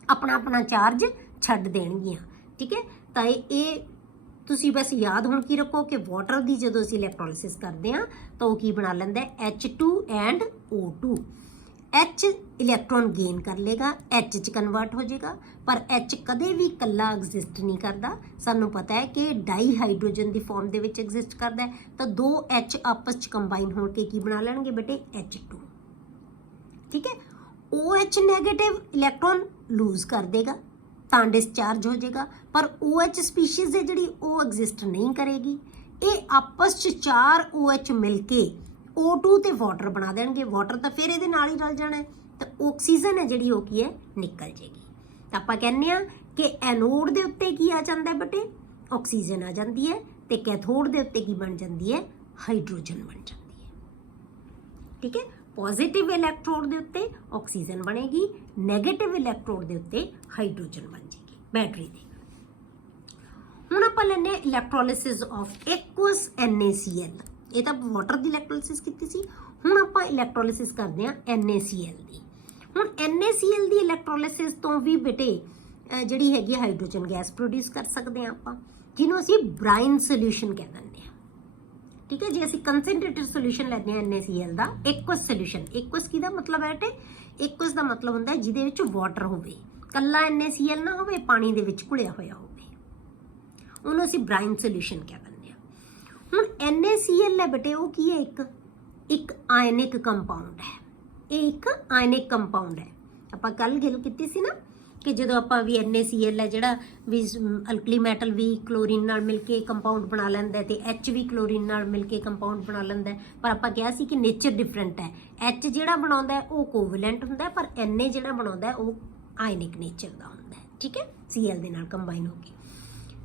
ਆਪਣਾ ਆਪਣਾ ਚਾਰਜ ਛੱਡ ਦੇਣਗੀਆਂ। ਠੀਕ ਹੈ, ਤਾਂ ਇਹ ਤੁਸੀਂ ਬਸ ਯਾਦ ਹੁਣ ਕੀ ਰੱਖੋ ਕਿ ਵਾਟਰ ਦੀ ਜਦੋਂ ਅਸੀਂ ਇਲੈਕਟ੍ਰੋਲਿਸਿਸ ਕਰਦੇ ਹਾਂ ਤਾਂ ਉਹ ਕੀ ਬਣਾ ਲੈਂਦਾ ਹੈ, H2 and O2। H electron gain ਕਰ ਲੇਗਾ, H 'ਚ ਕਨਵਰਟ ਹੋ ਜਾਏਗਾ, ਪਰ H ਕਦੇ ਵੀ ਇਕੱਲਾ ਐਗਜ਼ਿਸਟ ਨਹੀਂ ਕਰਦਾ। ਸਾਨੂੰ ਪਤਾ ਹੈ ਕਿ ਡਾਈਹਾਈਡਰੋਜਨ ਦੀ ਫਾਰਮ ਦੇ ਵਿੱਚ ਐਗਜ਼ਿਸਟ ਕਰਦਾ ਹੈ, ਤਾਂ ਦੋ H ਆਪਸ 'ਚ ਕੰਬਾਈਨ ਹੋ ਕੇ ਕੀ ਬਣਾ ਲੈਣਗੇ ਬੇਟੇ, H2। ਠੀਕ ਹੈ, OH ਨੈਗੇਟਿਵ ਇਲੈਕਟ੍ਰੋਨ ਲੂਜ਼ ਕਰ ਦੇਗਾ ਤਾਂ ਡਿਸਚਾਰਜ ਹੋ ਜਾਏਗਾ, ਪਰ OH ਸਪੀਸ਼ੀਜ਼ ਹੈ ਜਿਹੜੀ ਉਹ ਐਗਜ਼ਿਸਟ ਨਹੀਂ ਕਰੇਗੀ। ਇਹ ਆਪਸ 'ਚ 4 OH ਮਿਲ ਕੇ O2 ਤੇ ਵਾਟਰ ਬਣਾ ਦੇਣਗੇ। ਵਾਟਰ ਤਾਂ ਫਿਰ ਇਹਦੇ ਨਾਲ ਹੀ ਰਲ ਜਾਣਾ ਹੈ, ਤਾਂ ਆਕਸੀਜਨ ਹੈ ਜਿਹੜੀ ਉਹ ਕੀ ਹੈ, ਨਿਕਲ ਜਾਏਗੀ। ਤਾਂ ਆਪਾਂ ਕਹਿੰਦੇ ਆ ਕਿ ਐਨੋਡ ਦੇ ਉੱਤੇ ਕੀ ਆ ਜਾਂਦਾ ਬੇਟੇ, ਆਕਸੀਜਨ ਆ ਜਾਂਦੀ ਹੈ, ਤੇ ਕੈਥੋਡ ਦੇ ਉੱਤੇ ਕੀ ਬਣ ਜਾਂਦੀ ਹੈ, ਹਾਈਡਰੋਜਨ ਬਣ ਜਾਂਦੀ ਹੈ। ਠੀਕ ਹੈ, ਪੋਜ਼ਿਟਿਵ ਇਲੈਕਟ੍ਰੋਡ ਦੇ ਉੱਤੇ ਆਕਸੀਜਨ ਬਣੇਗੀ, ਨੈਗੇਟਿਵ ਇਲੈਕਟ੍ਰੋਡ ਦੇ ਉੱਤੇ ਹਾਈਡਰੋਜਨ ਬਣ ਜਾਏਗੀ ਬੈਟਰੀ ਦੀ। ਹੁਣ ਆਪਾਂ ਲੈਂਦੇ ਹਾਂ ਇਲੈਕਟ੍ਰੋਲਿਸਿਸ ਆਫ ਐਕੁਅਸ NaCl। ਇਹ ਤਾਂ ਵਾਟਰ ਦੀ ਇਲੈਕਟ੍ਰੋਲਿਸਿਸ ਕੀਤੀ ਸੀ, ਹੁਣ ਆਪਾਂ ਇਲੈਕਟ੍ਰੋਲਿਸਿਸ ਕਰਦੇ ਹਾਂ NaCl ਦੀ। ਹੁਣ NaCl ਦੀ ਇਲੈਕਟ੍ਰੋਲਿਸਿਸ ਤੋਂ ਵੀ ਬੇਟੇ ਜਿਹੜੀ ਹੈਗੀ ਹਾਈਡਰੋਜਨ ਗੈਸ ਪ੍ਰੋਡਿਊਸ ਕਰ ਸਕਦੇ ਹਾਂ ਆਪਾਂ, ਜਿਹਨੂੰ ਅਸੀਂ ਬ੍ਰਾਈਨ ਸੋਲਿਊਸ਼ਨ ਕਹਿ ਦਿੰਦੇ ਹਾਂ। ਠੀਕ ਹੈ, ਜੇ ਅਸੀਂ ਕੰਸੈਂਟਰੇਟਡ ਸੋਲਿਊਸ਼ਨ ਲੈਂਦੇ ਹਾਂ NaCl ਦਾ, ਐਕੁਅਸ ਸੋਲਿਊਸ਼ਨ। ਐਕੁਅਸ ਕੀ ਦਾ ਮਤਲਬ ਹੈ ਬੇਟੇ, ਐਕੁਅਸ ਦਾ ਮਤਲਬ ਹੁੰਦਾ ਜਿਹਦੇ ਵਿੱਚ ਵਾਟਰ ਹੋਵੇ, ਕੱਲਾ NaCl ਨਾ ਹੋਵੇ, ਪਾਣੀ ਦੇ ਵਿੱਚ ਘੁਲਿਆ ਹੋਇਆ ਹੋਵੇ, ਉਹਨੂੰ ਅਸੀਂ ਬ੍ਰਾਈਨ ਸੋਲਿਊਸ਼ਨ ਕਹਿ ਦਿੰਦੇ ਹਾਂ। ਹੁਣ NaCl ਹੈ ਬੇਟੇ, ਉਹ ਕੀ ਹੈ, ਇੱਕ ਆਇਨਿਕ ਕੰਪਾਊਂਡ ਹੈ। ਇਹ ਇੱਕ ਆਇਨਿਕ ਕੰਪਾਊਂਡ ਹੈ। ਆਪਾਂ ਕੱਲ ਗੱਲ ਕੀਤੀ ਸੀ ਨਾ ਕਿ ਜਦੋਂ ਆਪਾਂ ਵੀ NaCl ਹੈ ਜਿਹੜਾ ਵੀ ਅਲਕਲੀ ਮੈਟਲ ਵੀ ਕਲੋਰੀਨ ਨਾਲ ਮਿਲ ਕੇ ਕੰਪਾਊਂਡ ਬਣਾ ਲੈਂਦਾ ਤੇ H ਵੀ ਕਲੋਰੀਨ ਨਾਲ ਮਿਲ ਕੇ ਕੰਪਾਊਂਡ ਬਣਾ ਲੈਂਦਾ, ਪਰ ਆਪਾਂ ਕਿਹਾ ਸੀ ਕਿ ਨੇਚਰ ਡਿਫਰੈਂਟ ਹੈ। H ਜਿਹੜਾ ਬਣਾਉਂਦਾ ਉਹ ਕੋਵੈਲੈਂਟ ਹੁੰਦਾ, ਪਰ Na ਜਿਹੜਾ ਬਣਾਉਂਦਾ ਉਹ ਆਇਨਿਕ ਨੇਚਰ ਦਾ ਹੁੰਦਾ ਹੈ। ਠੀਕ ਹੈ, Cl ਦੇ ਨਾਲ ਕੰਬਾਈਨ ਹੋ ਕੇ।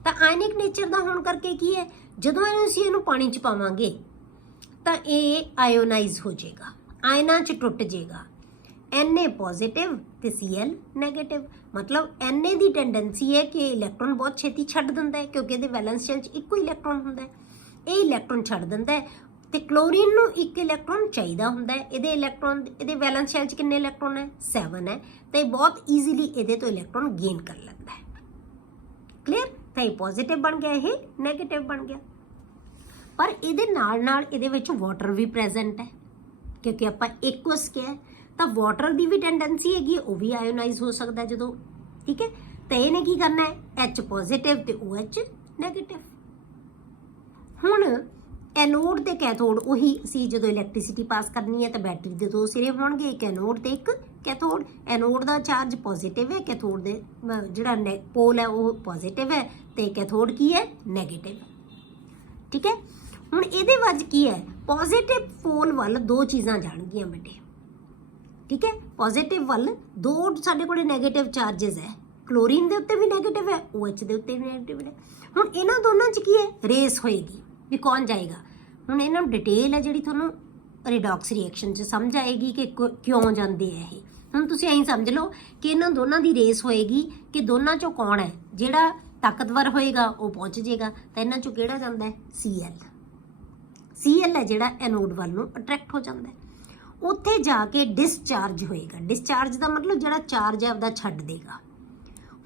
ਤਾਂ ਆਇਨਿਕ ਨੇਚਰ ਦਾ ਹੋਣ ਕਰਕੇ ਕੀ ਹੈ, ਜਦੋਂ ਅਸੀਂ ਇਹਨੂੰ ਪਾਣੀ 'ਚ ਪਾਵਾਂਗੇ ਤਾਂ ਇਹ ਆਇਓਨਾਈਜ਼ ਹੋ ਜਾਏਗਾ, ਆਇਨਾਂ 'ਚ ਟੁੱਟ ਜਾਏਗਾ। Na ਪੋਜ਼ਿਟਿਵ ਤੇ Cl ਨੈਗੇਟਿਵ। ਮਤਲਬ Na ਦੀ ਟੈਂਡੈਂਸੀ ਹੈ ਕਿ ਇਲੈਕਟ੍ਰੋਨ ਬਹੁਤ ਛੇਤੀ ਛੱਡ ਦਿੰਦਾ ਹੈ, ਕਿਉਂਕਿ ਇਹਦੇ ਵੈਲੈਂਸ ਸ਼ੈਲ 'ਚ ਇੱਕੋ ਇਲੈਕਟ੍ਰੋਨ ਹੁੰਦਾ ਹੈ। ਇਹ ਇਲੈਕਟ੍ਰੋਨ ਛੱਡ ਦਿੰਦਾ ਹੈ ਤੇ ਕਲੋਰੀਨ ਨੂੰ ਇੱਕ ਇਲੈਕਟ੍ਰੋਨ ਚਾਹੀਦਾ ਹੁੰਦਾ ਹੈ। ਇਹਦੇ ਵੈਲੈਂਸ ਸ਼ੈਲ 'ਚ ਕਿੰਨੇ ਇਲੈਕਟ੍ਰੋਨ ਹੈ? 7 ਹੈ। ਤੇ ਬਹੁਤ ਈਜ਼ੀਲੀ ਇਹਦੇ ਤੋਂ ਇਲੈਕਟ੍ਰੋਨ ਗੇਨ ਕਰ ਲੈਂਦਾ ਹੈ। ਕਲੀਅਰ? ਤਾਂ ਇਹ ਪੋਜ਼ਿਟਿਵ ਬਣ ਗਿਆ, ਇਹ ਨੈਗੇਟਿਵ ਬਣ ਗਿਆ। ਪਰ ਇਹਦੇ ਨਾਲ ਨਾਲ ਇਹਦੇ ਵਿੱਚ ਵਾਟਰ ਵੀ ਪ੍ਰੈਜ਼ੈਂਟ ਹੈ, ਕਿਉਂਕਿ ਆਪਾਂ ਐਕੁਅਸ ਕਿਹਾ ਤਾਂ ਵਾਟਰ ਦੀ ਵੀ ਟੈਂਡੈਂਸੀ ਹੈਗੀ, ਉਹ ਵੀ ਆਇਓਨਾਈਜ਼ ਹੋ ਸਕਦਾ ਜਦੋਂ। ਠੀਕ ਹੈ, ਤਾਂ ਇਹਨੇ ਕੀ ਕਰਨਾ ਹੈ? H ਪੋਜ਼ਿਟਿਵ ਤੇ OH ਨੈਗੇਟਿਵ। ਹੁਣ ਐਨੋਡ ਤੇ ਕੈਥੋਡ ਉਹੀ ਸੀ, ਜਦੋਂ ਇਲੈਕਟ੍ਰਿਸਿਟੀ ਪਾਸ ਕਰਨੀ ਹੈ ਤਾਂ ਬੈਟਰੀ ਦੇ ਦੋ ਸਿਰੇ ਹੋਣਗੇ, ਇੱਕ ਐਨੋਡ ਤੇ ਇੱਕ ਕੈਥੋਡ। ਐਨੋਡ ਦਾ ਚਾਰਜ ਪੋਜ਼ਿਟਿਵ ਹੈ, ਕੈਥੋਡ ਦੇ ਜਿਹੜਾ ਪੋਲ ਹੈ ਉਹ ਪੋਜ਼ਿਟਿਵ ਹੈ ਤੇ ਕੈਥੋਡ ਕੀ ਹੈ? ਨੈਗੇਟਿਵ। ਠੀਕ ਹੈ, ਹੁਣ ਇਹਦੇ ਵੱਲ ਕੀ ਹੈ? ਪੋਜ਼ਿਟਿਵ ਪੋਲ ਵੱਲ ਦੋ ਚੀਜ਼ਾਂ ਜਾਣਗੀਆਂ ਬੇਟੇ। ਠੀਕ ਹੈ, ਪੋਜ਼ਿਟਿਵ ਵੱਲ ਦੋ ਸਾਡੇ ਕੋਲ ਨੈਗੇਟਿਵ ਚਾਰजेस ਹੈ, ਕਲੋਰੀਨ ਦੇ ਉੱਤੇ ਵੀ ਨੈਗੇਟਿਵ ਹੈ, OH ਦੇ ਉੱਤੇ ਵੀ ਨੈਗੇਟਿਵ ਹੈ। ਹੁਣ ਇਹਨਾਂ ਦੋਨਾਂ 'ਚ ਕੀ ਹੈ? ਰੇਸ ਹੋਏਗੀ ਵੀ ਕੌਣ ਜਾਏਗਾ। ਹੁਣ ਇਹਨਾਂ ਨੂੰ ਡਿਟੇਲ ਹੈ ਜਿਹੜੀ ਤੁਹਾਨੂੰ ਰਿਡੌਕਸ ਰਿਐਕਸ਼ਨ 'ਚ ਸਮਝ ਆਏਗੀ ਕਿ ਕਿਉਂ ਜਾਂਦੇ ਆ ਇਹ। ਹੁਣ ਤੁਸੀਂ ਐਂ ਸਮਝ ਲਓ ਕਿ ਇਹਨਾਂ ਦੋਨਾਂ ਦੀ ਰੇਸ ਹੋਏਗੀ ਕਿ ਦੋਨਾਂ 'ਚੋਂ ਕੌਣ ਹੈ ਜਿਹੜਾ ਤਾਕਤਵਰ ਹੋਏਗਾ ਉਹ ਪਹੁੰਚ ਜਾਏਗਾ। ਤਾਂ ਇਹਨਾਂ 'ਚੋਂ ਕਿਹੜਾ ਜਾਂਦਾ ਹੈ? Cl ਹੈ ਜਿਹੜਾ ਐਨੋਡ ਵੱਲ ਨੂੰ ਅਟਰੈਕਟ ਹੋ ਜਾਂਦਾ ਹੈ। ਉੱਥੇ ਜਾ ਕੇ ਡਿਸਚਾਰਜ ਹੋਏਗਾ। ਡਿਸਚਾਰਜ ਦਾ ਮਤਲਬ ਜਿਹੜਾ ਚਾਰਜ ਹੈ ਉਹਦਾ ਛੱਡ ਦੇਗਾ।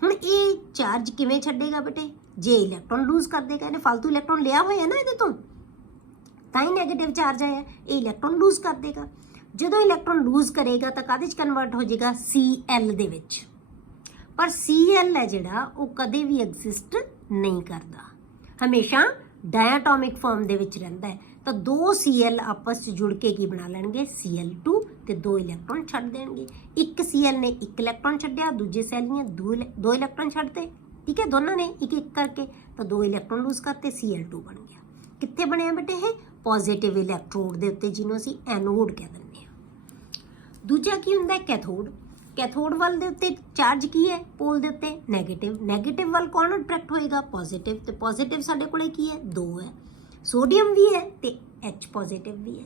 ਹੁਣ ਇਹ ਚਾਰਜ ਕਿਵੇਂ ਛੱਡੇਗਾ ਬੇਟੇ? ਜੇ ਇਲੈਕਟ੍ਰੋਨ ਲੂਜ਼ ਕਰ ਦੇਗਾ, ਇਹਨੇ ਫालतू ਇਲੈਕਟ੍ਰੋਨ ਲਿਆ ਹੋਇਆ ਨਾ ਇਹਦੇ ਤੋਂ, ਤਾਂ ਹੀ ਨੈਗੇਟਿਵ ਚਾਰਜ ਆਇਆ। ਇਹ ਇਲੈਕਟ੍ਰੋਨ ਲੂਜ਼ ਕਰ ਦੇਗਾ। ਜਦੋਂ ਇਲੈਕਟ੍ਰੋਨ ਲੂਜ਼ ਕਰੇਗਾ ਤਾਂ ਕਾਹਦੇ 'ਚ ਕਨਵਰਟ ਹੋ ਜਾਏਗਾ? Cl ਦੇ ਵਿੱਚ। ਪਰ Cl ਹੈ ਜਿਹੜਾ ਉਹ ਕਦੇ ਵੀ ਐਗਜ਼ਿਸਟ ਨਹੀਂ ਕਰਦਾ, ਹਮੇਸ਼ਾ ਡਾਇਆਟੋਮਿਕ ਫਾਰਮ ਦੇ ਵਿੱਚ ਰਹਿੰਦਾ ਹੈ। ਤਾਂ ਦੋ Cl ਆਪਸ 'ਚ ਜੁੜ ਕੇ ਕੀ ਬਣਾ ਲੈਣਗੇ? Cl2 ਤੇ ਦੋ ਇਲੈਕਟ੍ਰੋਨ ਛੱਡ ਦੇਣਗੇ। ਇੱਕ Cl ਨੇ ਇੱਕ ਇਲੈਕਟ੍ਰੋਨ ਛੱਡਿਆ, ਦੂਜੇ ਸੈਲ ਨੇ ਦੋ ਇਲੈਕਟ੍ਰੋਨ ਛੱਡਤੇ। ਠੀਕ ਹੈ, ਦੋਨਾਂ ਨੇ ਇੱਕ ਇੱਕ ਕਰਕੇ ਤਾਂ ਦੋ ਇਲੈਕਟ੍ਰੋਨ ਲੂਜ਼ ਕਰਤੇ, Cl2 ਬਣ ਗਿਆ। ਕਿੱਥੇ ਬਣਿਆ ਬੇਟੇ ਇਹ? ਪੋਜ਼ਿਟਿਵ ਇਲੈਕਟ੍ਰੋਡ ਦੇ ਉੱਤੇ, ਜਿਹਨੂੰ ਅਸੀਂ ਐਨੋਡ ਕਹਿ ਦਿੰਦੇ ਹਾਂ। ਦੂਜਾ ਕੀ ਹੁੰਦਾ? ਕੈਥੋਡ। ਕੈਥੋਡ ਵੱਲ ਦੇ ਉੱਤੇ ਚਾਰਜ ਕੀ ਹੈ? ਪੋਲ ਦੇ ਉੱਤੇ ਨੈਗੇਟਿਵ। ਨੈਗੇਟਿਵ ਵੱਲ ਕੌਣ ਅਟਰੈਕਟ ਹੋਏਗਾ? ਪੋਜ਼ਿਟਿਵ। ਤੇ ਪੋਜ਼ਿਟਿਵ ਸਾਡੇ ਕੋਲੇ ਕੀ ਹੈ? 2 ਹੈ। ਸੋਡੀਅਮ ਵੀ ਹੈ ਤੇ H ਪੋਜ਼ਿਟਿਵ ਵੀ ਹੈ।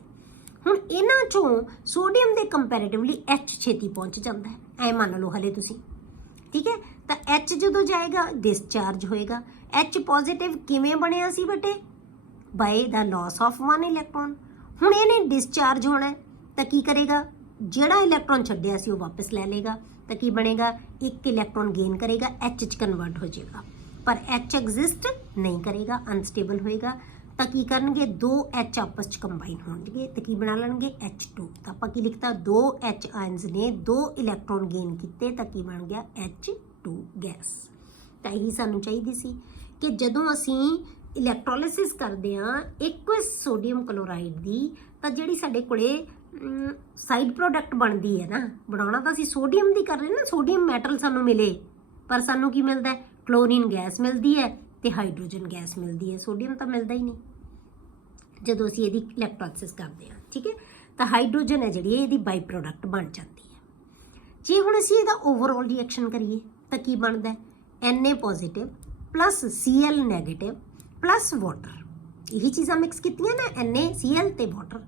ਹੁਣ ਇਹਨਾਂ ਚੋਂ ਸੋਡੀਅਮ ਦੇ ਕੰਪੈਰੀਟਿਵਲੀ H ਛੇਤੀ ਪਹੁੰਚ ਜਾਂਦਾ ਹੈ, ਐ ਮੰਨ ਲਓ ਹਲੇ ਤੁਸੀਂ। ਠੀਕ ਹੈ, ਤਾਂ H ਜਦੋਂ ਜਾਏਗਾ ਡਿਸਚਾਰਜ ਹੋਏਗਾ। H ਪੋਜ਼ਿਟਿਵ ਕਿਵੇਂ ਬਣਿਆ ਸੀ ਬੇਟੇ? By the loss of 1 electron. ਹੁਣ ਇਹਨੇ ਡਿਸਚਾਰਜ ਹੋਣਾ ਤਾਂ ਕੀ ਕਰੇਗਾ? ਜਿਹੜਾ ਇਲੈਕਟ੍ਰੋਨ ਛੱਡਿਆ ਸੀ ਉਹ ਵਾਪਸ ਲੈ ਲੇਗਾ। ਤਾਂ ਕੀ ਬਣੇਗਾ? ਇੱਕ ਇਲੈਕਟ੍ਰੋਨ ਗੇਨ ਕਰੇਗਾ, H 'ਚ ਕਨਵਰਟ ਹੋ ਜਾਏਗਾ। ਪਰ H ਐਗਜ਼ਿਸਟ ਨਹੀਂ ਕਰੇਗਾ, ਅਨਸਟੇਬਲ ਹੋਏਗਾ। ਤਾਂ ਕੀ ਕਰਨਗੇ? ਦੋ H ਆਪਸ 'ਚ ਕੰਬਾਈਨ ਹੋਣਗੇ ਤੇ ਕੀ ਬਣਾ ਲੈਣਗੇ? H2। ਤਾਂ ਆਪਾਂ ਕੀ ਲਿਖਤਾ? ਦੋ H ਆਇਨਸ ਨੇ ਦੋ ਇਲੈਕਟ੍ਰੋਨ ਗੇਨ ਕੀਤੇ ਤਾਂ ਕੀ ਬਣ ਗਿਆ? H2 gas. ਤਾਂ ਇਹੀ ਸਾਨੂੰ ਚਾਹੀਦੀ ਸੀ ਕਿ ਜਦੋਂ ਅਸੀਂ ਇਲੈਕਟ੍ਰੋਲਿਸਿਸ ਕਰਦੇ ਹਾਂ ਐਕੁਅਸ ਸੋਡੀਅਮ ਕਲੋਰਾਈਡ ਦੀ, ਤਾਂ ਜਿਹੜੀ ਸਾਡੇ ਕੋਲੇ ਸਾਈਡ ਪ੍ਰੋਡਕਟ ਬਣਦੀ ਹੈ ਨਾ, ਬਣਾਉਣਾ ਤਾਂ ਅਸੀਂ ਸੋਡੀਅਮ ਦੀ ਕਰ ਰਹੇ ਨਾ, ਸੋਡੀਅਮ ਮੈਟਲ ਸਾਨੂੰ ਮਿਲੇ, ਪਰ ਸਾਨੂੰ ਕੀ ਮਿਲਦਾ? ਕਲੋਰੀਨ ਗੈਸ ਮਿਲਦੀ ਹੈ ਤੇ ਹਾਈਡਰੋਜਨ ਗੈਸ ਮਿਲਦੀ ਹੈ, ਸੋਡੀਅਮ ਤਾਂ ਮਿਲਦਾ ਹੀ ਨਹੀਂ ਜਦੋਂ ਅਸੀਂ ਇਹਦੀ ਇਲੈਕਟ੍ਰੋਲਿਸਿਸ ਕਰਦੇ ਹਾਂ। ਠੀਕ ਹੈ, ਤਾਂ ਹਾਈਡਰੋਜਨ ਹੈ ਜਿਹੜੀ ਇਹਦੀ ਬਾਈ ਪ੍ਰੋਡਕਟ ਬਣ ਜਾਂਦੀ ਹੈ। ਜੇ ਹੁਣ ਅਸੀਂ ਇਹਦਾ ਓਵਰਆਲ ਰਿਐਕਸ਼ਨ ਕਰੀਏ ਤਾਂ ਕੀ ਬਣਦਾ? Na positive plus Cl negative plus water. ਇਹੀ ਚੀਜ਼ਾਂ ਮਿਕਸ ਕੀਤੀਆਂ ਨਾ, NaCl ਤੇ ਵਾਟਰ।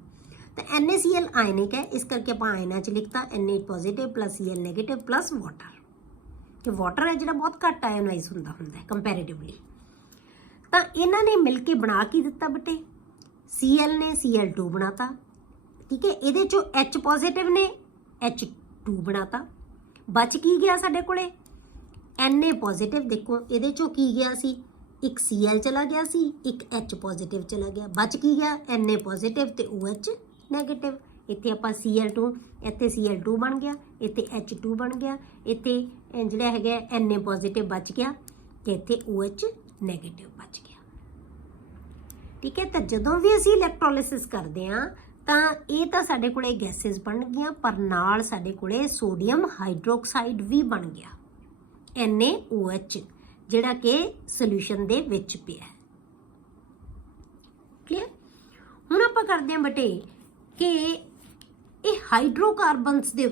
ਤਾਂ NaCl ਆਇਨਿਕ ਹੈ, ਇਸ ਕਰਕੇ ਆਪਾਂ ਆਇਨਾਂ 'ਚ ਲਿਖਤਾ Na positive plus Cl negative plus water. ਕਿ ਵਾਟਰ ਹੈ ਜਿਹੜਾ ਬਹੁਤ ਘੱਟ ਆਇਓਨਾਈਜ਼ ਹੁੰਦਾ ਹੈ ਕੰਪੈਰੀਟਿਵਲੀ। ਤਾਂ ਇਹਨਾਂ ਨੇ ਮਿਲ ਕੇ ਬਣਾ ਕੀ ਦਿੱਤਾ ਬੇਟੇ? Cl ਨੇ Cl2 ਬਣਾਤਾ। ਠੀਕ ਹੈ, ਇਹਦੇ 'ਚੋਂ H ਪੋਜ਼ਿਟਿਵ ਨੇ H2 ਬਣਾਤਾ। ਬਚ ਕੀ ਗਿਆ ਸਾਡੇ ਕੋਲੇ? Na positive. ਦੇਖੋ ਇਹਦੇ 'ਚੋਂ ਕੀ ਗਿਆ ਸੀ? ਇੱਕ Cl ਚਲਾ ਗਿਆ ਸੀ, ਇੱਕ H ਪੋਜ਼ਿਟਿਵ ਚਲਾ ਗਿਆ। ਬਚ ਕੀ ਗਿਆ? Na ਪੋਜ਼ਿਟਿਵ ਤੇ OH ਨੈਗੇਟਿਵ। ਇੱਥੇ ਆਪਾਂ Cl2, ਇੱਥੇ Cl2 ਬਣ ਗਿਆ, ਇੱਥੇ H2 ਬਣ ਗਿਆ, ਇੱਥੇ ਜਿਹੜਾ ਹੈਗਾ Na ਪੋਜ਼ਿਟਿਵ ਬਚ ਗਿਆ ਤੇ ਇੱਥੇ OH ਨੈਗੇਟਿਵ ਬਚ ਗਿਆ। ਠੀਕ ਹੈ, ਤਾਂ ਜਦੋਂ ਵੀ ਅਸੀਂ ਇਲੈਕਟ੍ਰੋਲਿਸਿਸ ਕਰਦੇ ਹਾਂ ਤਾਂ ਇਹ ਤਾਂ ਸਾਡੇ ਕੋਲੇ ਗੈਸਿਸ ਬਣ ਗਈਆਂ, ਪਰ ਨਾਲ ਸਾਡੇ ਕੋਲੇ ਸੋਡੀਅਮ ਹਾਈਡਰੋਕਸਾਈਡ ਵੀ ਬਣ ਗਿਆ, NaOH, ਜਿਹੜਾ ਕਿ ਸੋਲੂਸ਼ਨ ਦੇ ਵਿੱਚ ਪਿਆ। ਕਲੀਅਰ? ਹੁਣ ਆਪਾਂ ਕਰਦੇ ਹਾਂ ਬਟੇ ਕਿ ਇਹ ਹਾਈਡਰੋਕਾਰਬਨਸ ਦੇ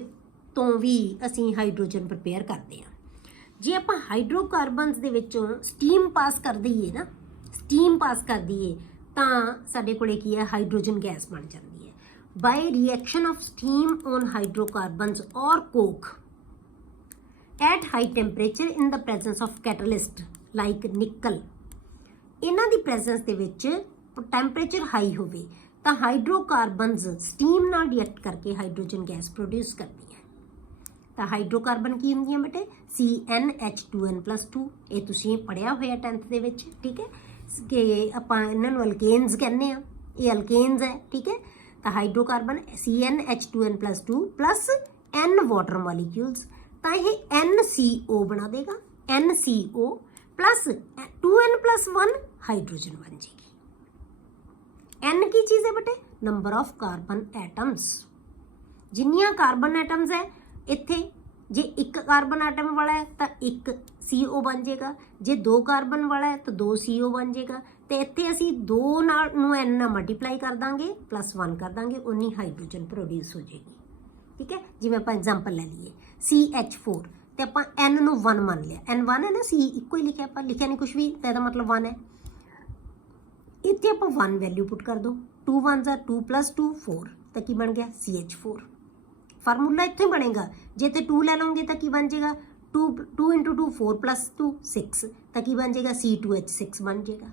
ਤੋਂ ਵੀ ਅਸੀਂ ਹਾਈਡਰੋਜਨ ਪ੍ਰਪੇਅਰ ਕਰਦੇ ਹਾਂ। ਜੇ ਆਪਾਂ ਹਾਈਡਰੋਕਾਰਬਨਸ ਦੇ ਵਿੱਚੋਂ ਸਟੀਮ ਪਾਸ ਕਰ ਦਈਏ ਨਾ, ਸਟੀਮ ਪਾਸ ਕਰ ਦਈਏ ਤਾਂ ਸਾਡੇ ਕੋਲੇ ਕੀ ਹੈ, ਹਾਈਡਰੋਜਨ ਗੈਸ ਬਣ ਜਾਂਦੀ ਹੈ। By reaction of steam on hydrocarbons or coke at high temperature in the presence of catalyst like nickel, ਇਹਨਾਂ ਦੀ ਪ੍ਰੈਜ਼ੈਂਸ ਦੇ ਵਿੱਚ ਟੈਂਪਰੇਚਰ ਹਾਈ ਹੋਵੇ ਤਾਂ ਹਾਈਡਰੋਕਾਰਬਨਸ ਸਟੀਮ ਨਾਲ ਰਿਐਕਟ ਕਰਕੇ ਹਾਈਡਰੋਜਨ ਗੈਸ ਪ੍ਰੋਡਿਊਸ ਕਰਦੀਆਂ। ਤਾਂ ਹਾਈਡਰੋਕਾਰਬਨ ਕੀ ਹੁੰਦੀਆਂ ਬੇਟੇ, CnH2n+2, ਇਹ ਤੁਸੀਂ ਪੜ੍ਹਿਆ ਹੋਇਆ 10th ਦੇ ਵਿੱਚ, ਠੀਕ ਹੈ, ਕਿ ਆਪਾਂ ਇਹਨਾਂ ਨੂੰ ਅਲਕੇਨਸ ਕਹਿੰਦੇ ਆ, ਇਹ ਅਲਕੇਨਸ ਹੈ, ਠੀਕ ਹੈ। ਤਾਂ hydrocarbon CnH2n+2 plus N water molecules, ਤਾਂ ਇਹ NCO ਬਣਾ ਦੇਗਾ, NCO ਪਲੱਸ 2n+1 ਹਾਈਡਰੋਜਨ ਬਣ ਜਾਏਗੀ। N ਕੀ ਚੀਜ਼ ਹੈ ਬੇਟੇ, ਨੰਬਰ ਆਫ ਕਾਰਬਨ ਐਟਮਸ, ਜਿੰਨੀਆਂ ਕਾਰਬਨ ਐਟਮਸ ਹੈ ਇੱਥੇ, ਜੇ ਇੱਕ ਕਾਰਬਨ ਆਟਮ ਵਾਲਾ ਹੈ ਤਾਂ ਇੱਕ CO ਬਣ ਜਾਏਗਾ, ਜੇ 2 ਕਾਰਬਨ ਵਾਲਾ ਹੈ ਤਾਂ 2 CO ਬਣ ਜਾਏਗਾ, ਤੇ ਇੱਥੇ ਅਸੀਂ 2 ਨਾਲ ਨੂੰ N ਨਾਲ ਮਲਟੀਪਲਾਈ ਕਰ ਦਾਂਗੇ, +1 ਕਰ ਦਾਂਗੇ, ਉਨੀ ਹਾਈਡਰੋਜਨ ਪ੍ਰੋਡਿਊਸ ਹੋ ਜਾਏਗੀ, ਠੀਕ ਹੈ। ਜਿਵੇਂ ਆਪਾਂ ਐਗਜ਼ਾਮਪਲ ਲੈ ਲਈਏ CH4, ਤੇ ਆਪਾਂ N ਨੂੰ 1 ਮੰਨ ਲਿਆ, N 1 ਹੈ ਨਾ, C ਇੱਕੋ ਹੀ ਲਿਖਿਆ, ਆਪਾਂ ਲਿਖਿਆ ਨਹੀਂ ਕੁਛ ਵੀ, ਤਾਂ ਇਹਦਾ ਮਤਲਬ 1 ਹੈ। ਇੱਥੇ ਆਪਾਂ 1 ਵੈਲਿਊ ਪੁੱਟ ਕਰ ਦੋ, 2 1s are 2 + 2 4, ਤਾਂ ਕੀ ਬਣ ਗਿਆ CH4। ਫਾਰਮੂਲਾ ਇੱਥੇ ਬਣੇਗਾ, ਜੇ ਤੇ 2 ਲੈ ਲਓਗੇ ਤਾਂ ਕੀ ਬਣ ਜਾਏਗਾ, 2 × 2 4 + 2 6, ਤਾਂ ਕੀ ਬਣ ਜਾਏਗਾ C2H6 ਬਣ ਜਾਏਗਾ,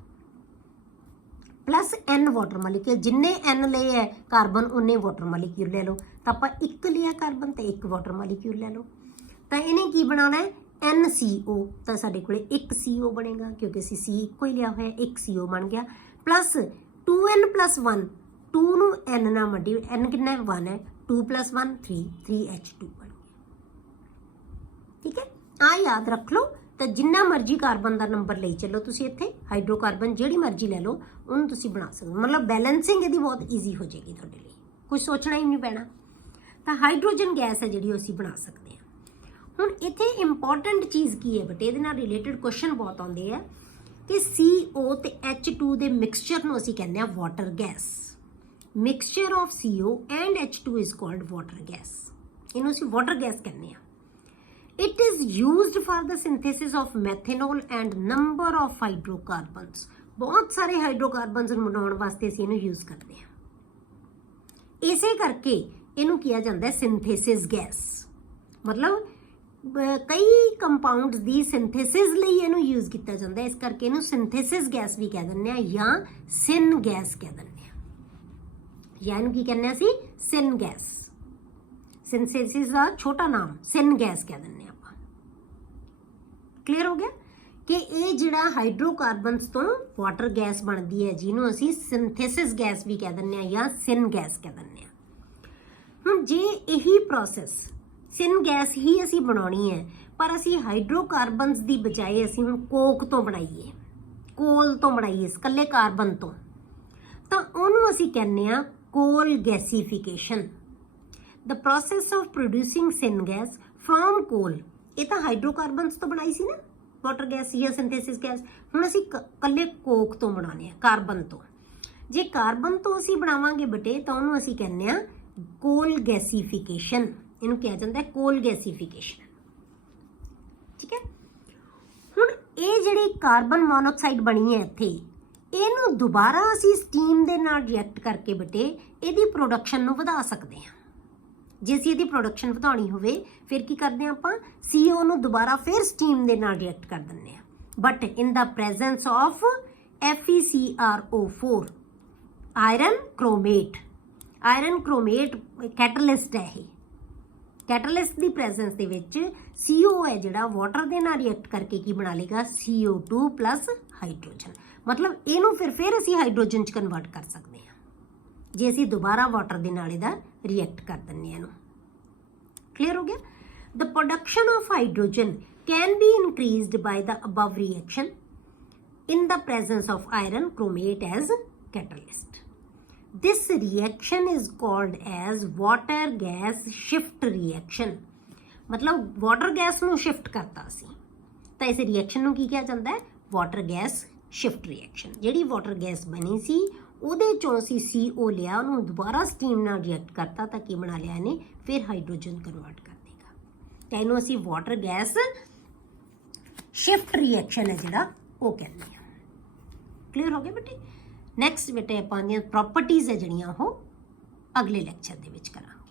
ਪਲੱਸ N ਵਾਟਰ ਮੋਲੀਕਿਊਲ, ਜਿੰਨੇ N ਲਏ ਹੈ ਕਾਰਬਨ ਉਨੇ ਵਾਟਰ ਮੋਲੀਕਿਊਲ ਲੈ ਲਓ, ਤਾਂ ਆਪਾਂ ਇੱਕ ਲਿਆ ਕਾਰਬਨ ਤੇ ਇੱਕ ਵਾਟਰ ਮੋਲੀਕਿਊਲ ਲੈ ਲਓ, ਤਾਂ ਇਹਨੇ ਕੀ ਬਣਾਉਣਾ ਹੈ NCO, ਤਾਂ ਸਾਡੇ ਕੋਲੇ ਇੱਕ CO ਬਣੇਗਾ, ਕਿਉਂਕਿ ਅਸੀਂ C ਇੱਕੋ ਹੀ ਲਿਆ ਹੋਇਆ, ਇੱਕ CO ਬਣ ਗਿਆ, ਪਲੱਸ 2n+1, 2 ਨੂੰ N ਨਾਲ ਮਲਟੀ, N ਕਿੰਨਾ ਹੈ 1 ਹੈ, 2 + 1 3, 3H2 ਬਣ ਗਿਆ, ਠੀਕ ਹੈ। ਆ ਯਾਦ ਰੱਖ ਲਓ। ਤਾਂ ਜਿੰਨਾ ਮਰਜ਼ੀ ਕਾਰਬਨ ਦਾ ਨੰਬਰ ਲਈ ਚੱਲੋ ਤੁਸੀਂ, ਇੱਥੇ ਹਾਈਡਰੋਕਾਰਬਨ ਜਿਹੜੀ ਮਰਜ਼ੀ ਲੈ ਲਓ ਉਹਨੂੰ ਤੁਸੀਂ ਬਣਾ ਸਕਦੇ ਹੋ, ਮਤਲਬ ਬੈਲੈਂਸਿੰਗ ਇਹਦੀ ਬਹੁਤ ਈਜ਼ੀ ਹੋ ਜਾਏਗੀ ਤੁਹਾਡੇ ਲਈ, ਕੁਝ ਸੋਚਣਾ ਹੀ ਨਹੀਂ ਪੈਣਾ। ਤਾਂ ਹਾਈਡਰੋਜਨ ਗੈਸ ਹੈ ਜਿਹੜੀ ਅਸੀਂ ਬਣਾ ਸਕਦੇ ਹਾਂ। ਹੁਣ ਇੱਥੇ ਇੰਪੋਰਟੈਂਟ ਚੀਜ਼ ਕੀ ਹੈ ਬਟ ਇਹਦੇ ਨਾਲ ਰਿਲੇਟਡ ਕੁਐਸਚਨ ਬਹੁਤ ਆਉਂਦੇ ਆ ਕਿ CO ਤੇ H2 ਦੇ ਮਿਕਸਚਰ ਨੂੰ ਅਸੀਂ ਕਹਿੰਦੇ ਆ water gas. Mixture of CO and H2 is called water gas, ਇਹਨੂੰ ਅਸੀਂ ਵਾਟਰ ਗੈਸ ਕਹਿੰਦੇ ਆ। It is used for the synthesis of methanol and number of hydrocarbons, ਬਹੁਤ ਸਾਰੇ ਹਾਈਡਰੋਕਾਰਬਨਸ ਨੂੰ ਬਣਾਉਣ ਵਾਸਤੇ ਅਸੀਂ ਇਹਨੂੰ ਯੂਜ਼ ਕਰਦੇ ਹਾਂ। ਇਸੇ ਕਰਕੇ ਇਹਨੂੰ ਕਿਹਾ ਜਾਂਦਾ ਹੈ ਸਿੰਥੇਸਿਸ ਗੈਸ, ਮਤਲਬ ਕਈ ਕੰਪਾਊਂਡਸ ਦੀ ਸਿੰਥੇਸਿਸ ਲਈ ਇਹਨੂੰ ਯੂਜ਼ ਕੀਤਾ ਜਾਂਦਾ ਹੈ, ਇਸ ਕਰਕੇ ਇਹਨੂੰ ਸਿੰਥੇਸਿਸ ਗੈਸ ਵੀ ਕਹਿ ਦਿੰਦੇ ਆ ਜਾਂ ਸਿਨ ਗੈਸ ਕਹਿ ਦਿੰਦੇ ਆ, ਜਾਂ ਇਹਨੂੰ ਕੀ ਕਹਿੰਦੇ ਆ ਅਸੀਂ ਸਿਨ ਗੈਸ, ਸਿੰਥੇਸਿਸ ਦਾ ਛੋਟਾ ਨਾਮ ਸਿਨ ਗੈਸ ਕਹਿ ਦਿੰਦੇ ਆ ਆਪਾਂ। ਕਲੀਅਰ ਹੋ ਗਿਆ ਕਿ ਇਹ ਜਿਹੜਾ ਹਾਈਡਰੋਕਾਰਬਨਸ ਤੋਂ ਵਾਟਰ ਗੈਸ ਬਣਦੀ ਹੈ ਜਿਹਨੂੰ ਅਸੀਂ ਸਿੰਥੇਸਿਸ ਗੈਸ ਵੀ ਕਹਿ ਦਿੰਦੇ ਆ ਜਾਂ ਸਿਨ ਗੈਸ ਕਹਿ ਦਿੰਦੇ ਆ। ਹੁਣ ਜੇ ਇਹੀ ਪ੍ਰੋਸੈਸ ਸਿਨ ਗੈਸ ਹੀ ਅਸੀਂ ਬਣਾਉਣੀ ਹੈ, ਪਰ ਅਸੀਂ ਹਾਈਡਰੋਕਾਰਬਨਸ ਦੀ ਬਜਾਏ ਅਸੀਂ ਹੁਣ ਕੋਕ ਤੋਂ ਬਣਾਈਏ, ਕੋਲ ਤੋਂ ਬਣਾਈਏ, ਇਕੱਲੇ ਕਾਰਬਨ ਤੋਂ, ਤਾਂ ਉਹਨੂੰ ਅਸੀਂ ਕਹਿੰਦੇ ਆ ਕੋਲ ਗੈਸੀਫਿਕੇਸ਼ਨ। The process of producing syngas from coal, ਇਹ ਤਾਂ ਹਾਈਡਰੋਕਾਰਬਨਸ ਤੋਂ ਬਣਾਈ ਸੀ ਨਾ ਵਾਟਰ ਗੈਸ ਜਾਂ ਸਿੰਥੇਸਿਸ ਗੈਸ, ਹੁਣ ਅਸੀਂ ਇਕੱਲੇ ਕੋਕ ਤੋਂ ਬਣਾਉਣੇ ਆ, ਕਾਰਬਨ ਤੋਂ। ਜੇ ਕਾਰਬਨ ਤੋਂ ਅਸੀਂ ਬਣਾਵਾਂਗੇ ਬਟੇ ਤਾਂ ਉਹਨੂੰ ਅਸੀਂ ਕਹਿੰਦੇ ਆ ਕੋਲ ਗੈਸੀਫਿਕੇਸ਼ਨ, ਇਹਨੂੰ ਕਿਹਾ ਜਾਂਦਾ ਹੈ ਕੋਲ ਗੈਸੀਫਿਕੇਸ਼ਨ, ਠੀਕ ਹੈ। ਹੁਣ ਇਹ ਜਿਹੜੀ ਕਾਰਬਨ ਮੋਨੋਆਕਸਾਈਡ ਬਣੀ ਹੈ ਇੱਥੇ, ਇਹਨੂੰ ਦੁਬਾਰਾ ਅਸੀਂ ਸਟੀਮ ਦੇ ਨਾਲ ਰਿਐਕਟ ਕਰਕੇ ਬਟੇ ਇਹਦੀ ਪ੍ਰੋਡਕਸ਼ਨ ਨੂੰ ਵਧਾ ਸਕਦੇ ਹਾਂ। ਜੇ ਅਸੀਂ ਇਹਦੀ ਪ੍ਰੋਡਕਸ਼ਨ ਵਧਾਉਣੀ ਹੋਵੇ ਫਿਰ ਕੀ ਕਰਦੇ ਹਾਂ ਆਪਾਂ, CO ਨੂੰ ਦੁਬਾਰਾ ਫਿਰ ਸਟੀਮ ਦੇ ਨਾਲ ਰਿਐਕਟ ਕਰ ਦਿੰਦੇ ਹਾਂ, but in the presence of FeCrO4 iron chromate. Iron chromate catalyst ਹੈ, ਇਹ ਕੈਟਲਿਸਟ ਦੀ ਪ੍ਰੈਜ਼ੈਂਸ ਦੇ ਵਿੱਚ CO ਹੈ ਜਿਹੜਾ ਵਾਟਰ ਦੇ ਨਾਲ ਰਿਐਕਟ ਕਰਕੇ ਕੀ ਬਣਾ ਲੇਗਾ, CO2 ਪਲੱਸ ਹਾਈਡਰੋਜਨ, ਮਤਲਬ ਇਹਨੂੰ ਫਿਰ ਅਸੀਂ ਹਾਈਡਰੋਜਨ 'ਚ ਕਨਵਰਟ ਕਰ ਸਕਦੇ ਹਾਂ ਜੇ ਅਸੀਂ ਦੁਬਾਰਾ ਵਾਟਰ ਦੇ ਨਾਲ ਇਹਦਾ ਰਿਐਕਟ ਕਰ ਦਿੰਦੇ ਹਾਂ ਇਹਨੂੰ। ਕਲੀਅਰ ਹੋ ਗਿਆ। The production of hydrogen can be increased by the above reaction in the presence of iron chromate as catalyst. this reaction is called as water gas shift reaction। मतलब ਵਾਟਰ ਗੈਸ ਨੂੰ shift ਕਰਤਾ ਸੀ ਤਾਂ ਇਸ reaction ਨੂੰ ਕੀ ਕਿਹਾ ਜਾਂਦਾ ਹੈ? Water gas shift reaction. ਜਿਹੜੀ ਵਾਟਰ ਗੈਸ ਬਣੀ ਸੀ ਉਹਦੇ ਚੋਂ ਅਸੀਂ CO ਲਿਆ, ਉਹਨੂੰ ਦੁਬਾਰਾ ਸਟੀਮ ਨਾਲ ਰਿਐਕਟ ਕਰਤਾ ਤਾਂ ਕੀ ਬਣਾ ਲਿਆ ਇਹਨੇ? ਫਿਰ ਹਾਈਡਰੋਜਨ ਕਨਵਰਟ ਕਰ ਦੇਗਾ। ਤਾਂ ਇਹਨੂੰ ਅਸੀਂ ਵਾਟਰ ਗੈਸ ਸ਼ਿਫਟ ਰਿਐਕਸ਼ਨ ਹੈ ਜਿਹੜਾ ਉਹ ਕਹਿੰਦੇ ਆ। ਕਲੀਅਰ ਹੋ ਗਿਆ ਬੇਟੇ? ਨੈਕਸਟ ਬੇਟੇ ਆਪਾਂ ਦੀਆਂ ਪ੍ਰੋਪਰਟੀਜ਼ ਹੈ ਜਿਹੜੀਆਂ ਉਹ ਅਗਲੇ ਲੈਕਚਰ ਦੇ ਵਿੱਚ ਕਰਾਂਗੇ।